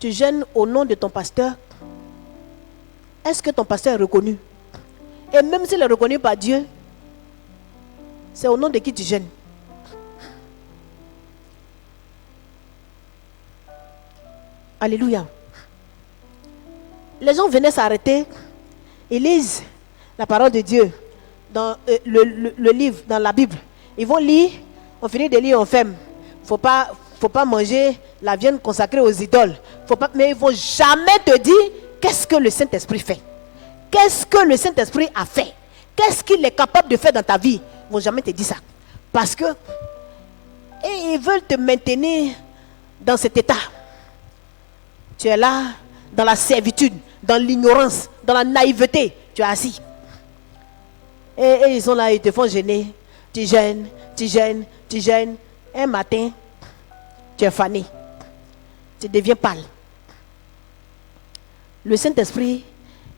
Tu gênes au nom de ton pasteur. Est-ce que ton pasteur est reconnu? Et même s'il est reconnu par Dieu, c'est au nom de qui tu gênes? Alléluia. Les gens venaient s'arrêter, ils lisent la parole de Dieu dans le livre, dans la Bible. Ils vont lire, on finit de lire, on ferme. Faut pas manger la viande consacrée aux idoles. Mais ils ne vont jamais te dire qu'est-ce que le Saint-Esprit fait. Qu'est-ce que le Saint-Esprit a fait? Qu'est-ce qu'il est capable de faire dans ta vie? Ils ne vont jamais te dire ça. Parce que ils veulent te maintenir dans cet état. Tu es là, dans la servitude, dans l'ignorance, dans la naïveté. Tu es assis. Et ils sont là, ils te font gêner. Tu gênes, tu gênes, tu gênes. Un matin, tu es fané. Tu deviens pâle. Le Saint-Esprit,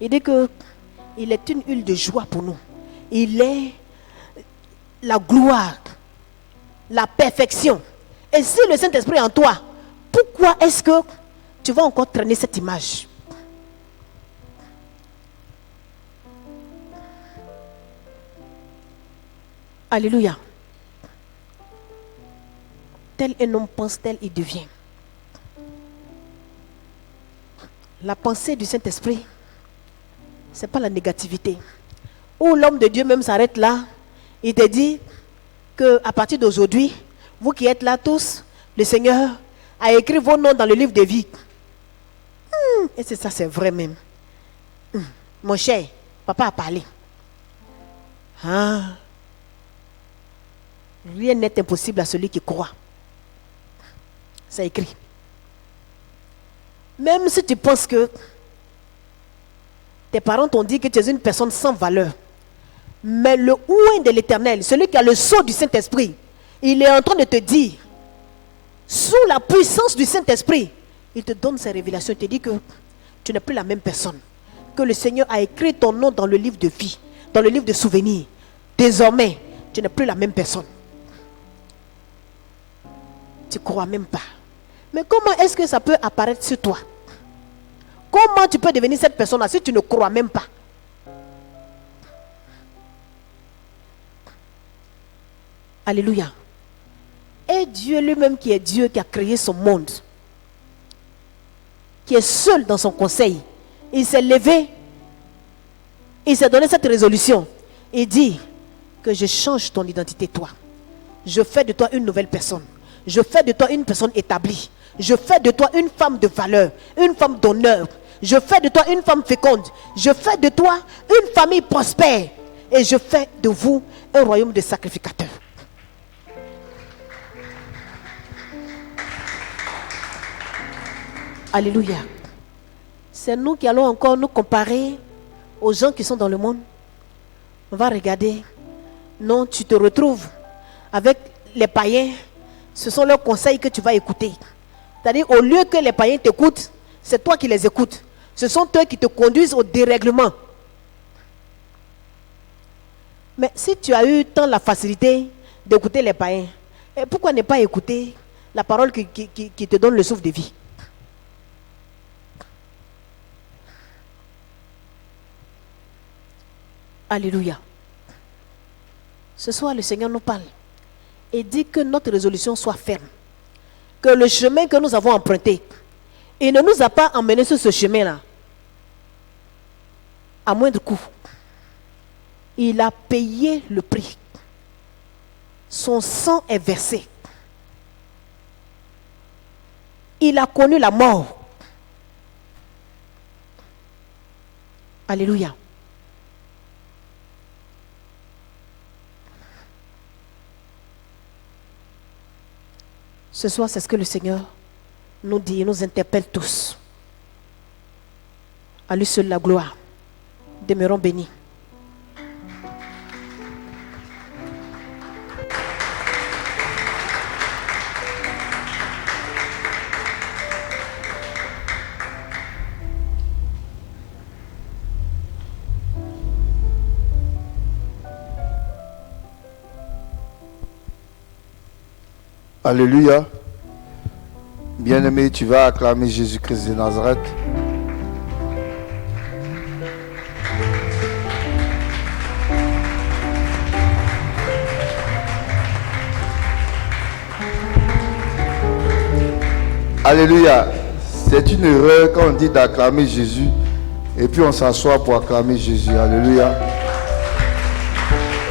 il dit qu'il est une huile de joie pour nous. Il est la gloire, la perfection. Et si le Saint-Esprit est en toi, pourquoi est-ce que tu vas encore traîner cette image? Alléluia. Tel un homme pense, tel il devient. La pensée du Saint-Esprit, ce n'est pas la négativité. Où l'homme de Dieu même s'arrête là, il te dit qu'à partir d'aujourd'hui, vous qui êtes là tous, le Seigneur a écrit vos noms dans le livre de vie. Et c'est ça, c'est vrai même. Mon cher, papa a parlé. Rien n'est impossible à celui qui croit. C'est écrit. Même si tu penses que tes parents t'ont dit que tu es une personne sans valeur, mais le ouin de l'Éternel, celui qui a le sceau du Saint-Esprit, il est en train de te dire, sous la puissance du Saint-Esprit, il te donne ses révélations, il te dit que tu n'es plus la même personne, que le Seigneur a écrit ton nom dans le livre de vie, dans le livre de souvenirs. Désormais, tu n'es plus la même personne. Tu ne crois même pas. Mais comment est-ce que ça peut apparaître sur toi? Comment tu peux devenir cette personne-là si tu ne crois même pas? Alléluia. Et Dieu lui-même qui est Dieu, qui a créé son monde, qui est seul dans son conseil, il s'est levé, il s'est donné cette résolution. Il dit que je change ton identité, toi. Je fais de toi une nouvelle personne. Je fais de toi une personne établie. Je fais de toi une femme de valeur, une femme d'honneur. Je fais de toi une femme féconde. Je fais de toi une famille prospère. Et je fais de vous un royaume de sacrificateurs. Alléluia. C'est nous qui allons encore nous comparer aux gens qui sont dans le monde. On va regarder. Non, tu te retrouves avec les païens. Ce sont leurs conseils que tu vas écouter. C'est-à-dire, au lieu que les païens t'écoutent, c'est toi qui les écoutes. Ce sont eux qui te conduisent au dérèglement. Mais si tu as eu tant la facilité d'écouter les païens, pourquoi ne pas écouter la parole qui te donne le souffle de vie? Alléluia. Ce soir, le Seigneur nous parle et dit que notre résolution soit ferme. Que le chemin que nous avons emprunté, il ne nous a pas emmenés sur ce chemin-là à moindre coût. Il a payé le prix. Son sang est versé. Il a connu la mort. Alléluia. Ce soir, c'est ce que le Seigneur nous dit, nous interpelle tous. À lui seul la gloire. Demeurons bénis. Alléluia. Bien-aimé, tu vas acclamer Jésus-Christ de Nazareth. Alléluia. C'est une erreur quand on dit d'acclamer Jésus et puis on s'assoit pour acclamer Jésus. Alléluia.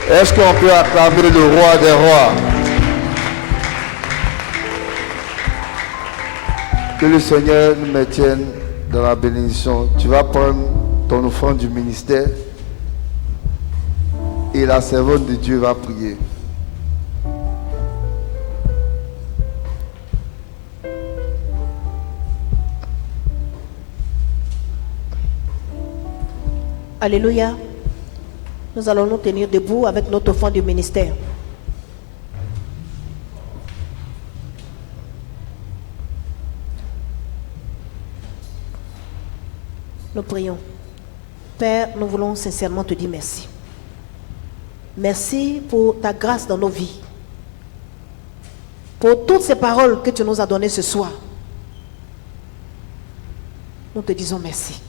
Est-ce qu'on peut acclamer le roi des rois? Que le Seigneur nous maintienne dans la bénédiction. Tu vas prendre ton offrande du ministère et la servante de Dieu va prier. Alléluia. Nous allons nous tenir debout avec notre offrande du ministère. Nous prions. Père, nous voulons sincèrement te dire merci. Merci pour ta grâce dans nos vies. Pour toutes ces paroles que tu nous as données ce soir. Nous te disons merci.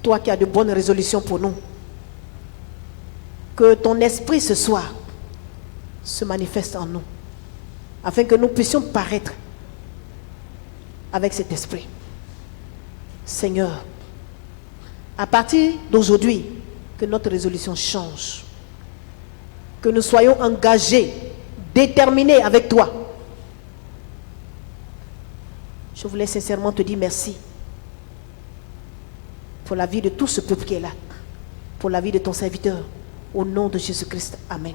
Toi qui as de bonnes résolutions pour nous. Que ton esprit ce soir se manifeste en nous. Afin que nous puissions paraître avec cet esprit. Seigneur, à partir d'aujourd'hui, que notre résolution change. Que nous soyons engagés, déterminés avec toi. Je voulais sincèrement te dire merci pour la vie de tout ce peuple qui est là, pour la vie de ton serviteur, au nom de Jésus-Christ. Amen.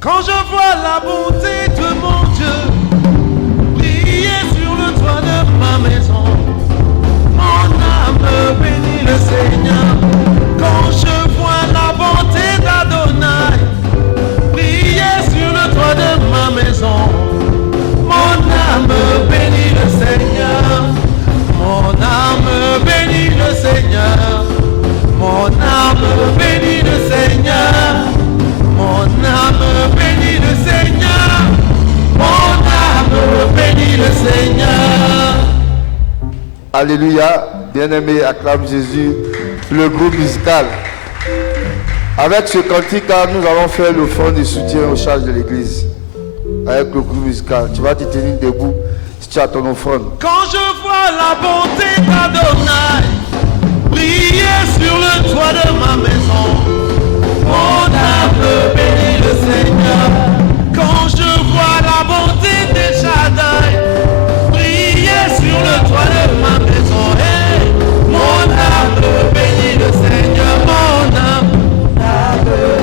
Quand je vois la bonté de mon Dieu briller sur le toit de ma maison, mon âme bénit le Seigneur. Quand je vois la bonté d'Adonai briller sur le toit de ma maison, mon âme bénit le Seigneur. Mon âme bénit le Seigneur. Mon âme bénit le Seigneur. Mon âme bénit le Seigneur. Mon âme bénit le Seigneur. Alléluia. Bien-aimé, acclame Jésus. Le groupe musical. Avec ce cantique, nous allons faire l'offrande de soutien aux charges de l'église. Avec le groupe musical. Tu vas te tenir debout si tu as ton offrande. Quand je vois la bonté d'Adonai briller sur le toit de ma maison, mon âme bénit le Seigneur. Quand je vois la bonté des Shaddai briller sur le toit de ma maison, hey, mon âme bénit le Seigneur, mon âme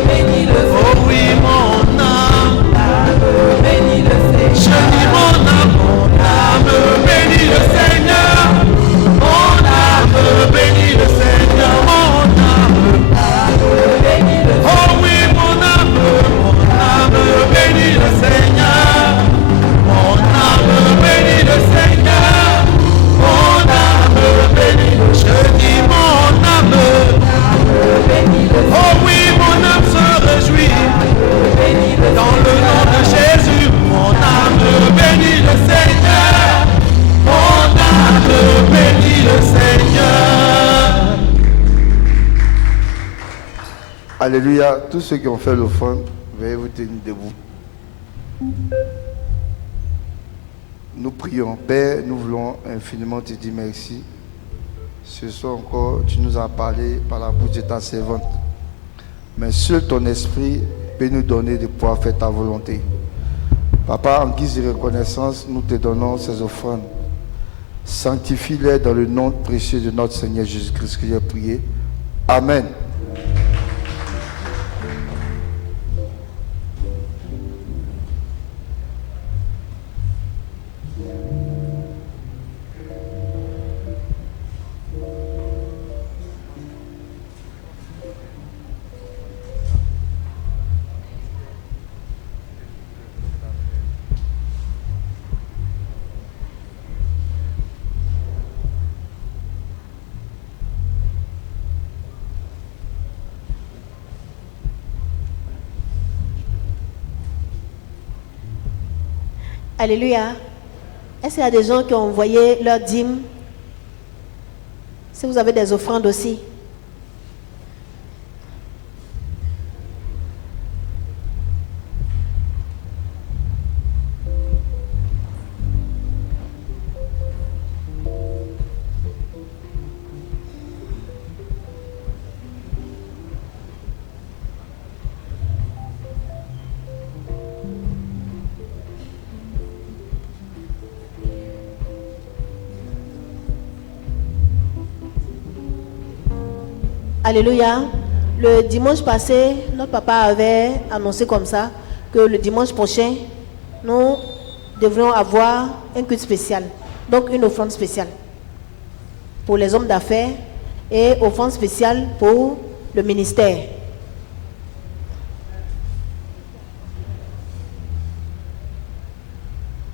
bénit le Seigneur. Oh oui, mon âme bénit le Seigneur. Je dis mon âme bénit le Seigneur. Mon âme bénit le Seigneur. Mon âme bénit le Seigneur. Oh oui, mon âme bénit le Seigneur. Mon âme bénit le Seigneur. Mon âme bénit le Seigneur. Je dis mon âme bénit le Seigneur. Oh oui, mon âme se réjouit. Dans le nom de Jésus, mon âme bénit le Seigneur. Mon âme bénit le Seigneur. Alléluia. Tous ceux qui ont fait l'offrande, veuillez vous tenir debout. Nous prions. Père, nous voulons infiniment te dire merci. Ce soir encore, tu nous as parlé par la bouche de ta servante. Mais seul ton esprit peut nous donner de pouvoir faire ta volonté. Papa, en guise de reconnaissance, nous te donnons ces offrandes. Sanctifie-les dans le nom précieux de notre Seigneur Jésus-Christ que j'ai prié. Amen. Alléluia. Est-ce qu'il y a des gens qui ont envoyé leur dîme? Si vous avez des offrandes aussi. Alléluia. Le dimanche passé, notre papa avait annoncé comme ça que le dimanche prochain, nous devrions avoir un culte spécial. Donc une offrande spéciale pour les hommes d'affaires et offrande spéciale pour le ministère.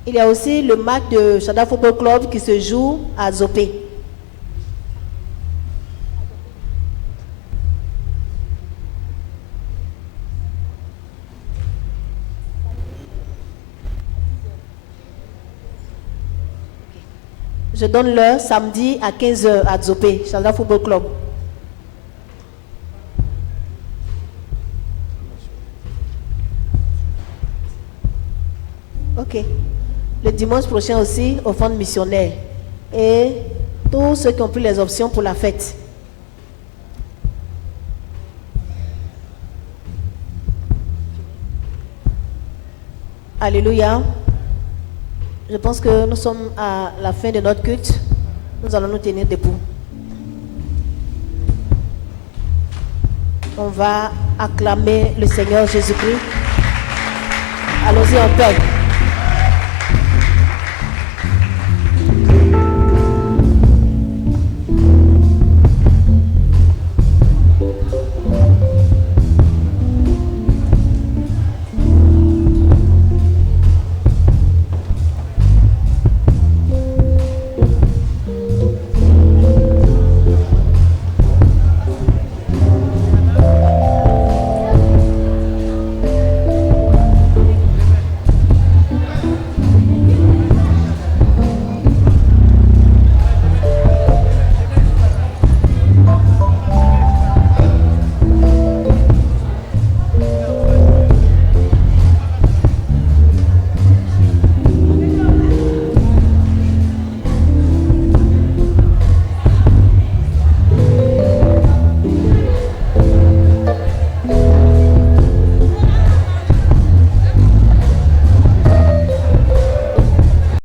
Il y a aussi le match de Shaddai Football Club qui se joue à Zopé. Je donne l'heure samedi à 15h à Zopé, Shaddai Football Club. Ok. Le dimanche prochain aussi, offrande missionnaire. Et tous ceux qui ont pris les options pour la fête. Alléluia. Je pense que nous sommes à la fin de notre culte. Nous allons nous tenir debout. On va acclamer le Seigneur Jésus-Christ. Allons-y en paix.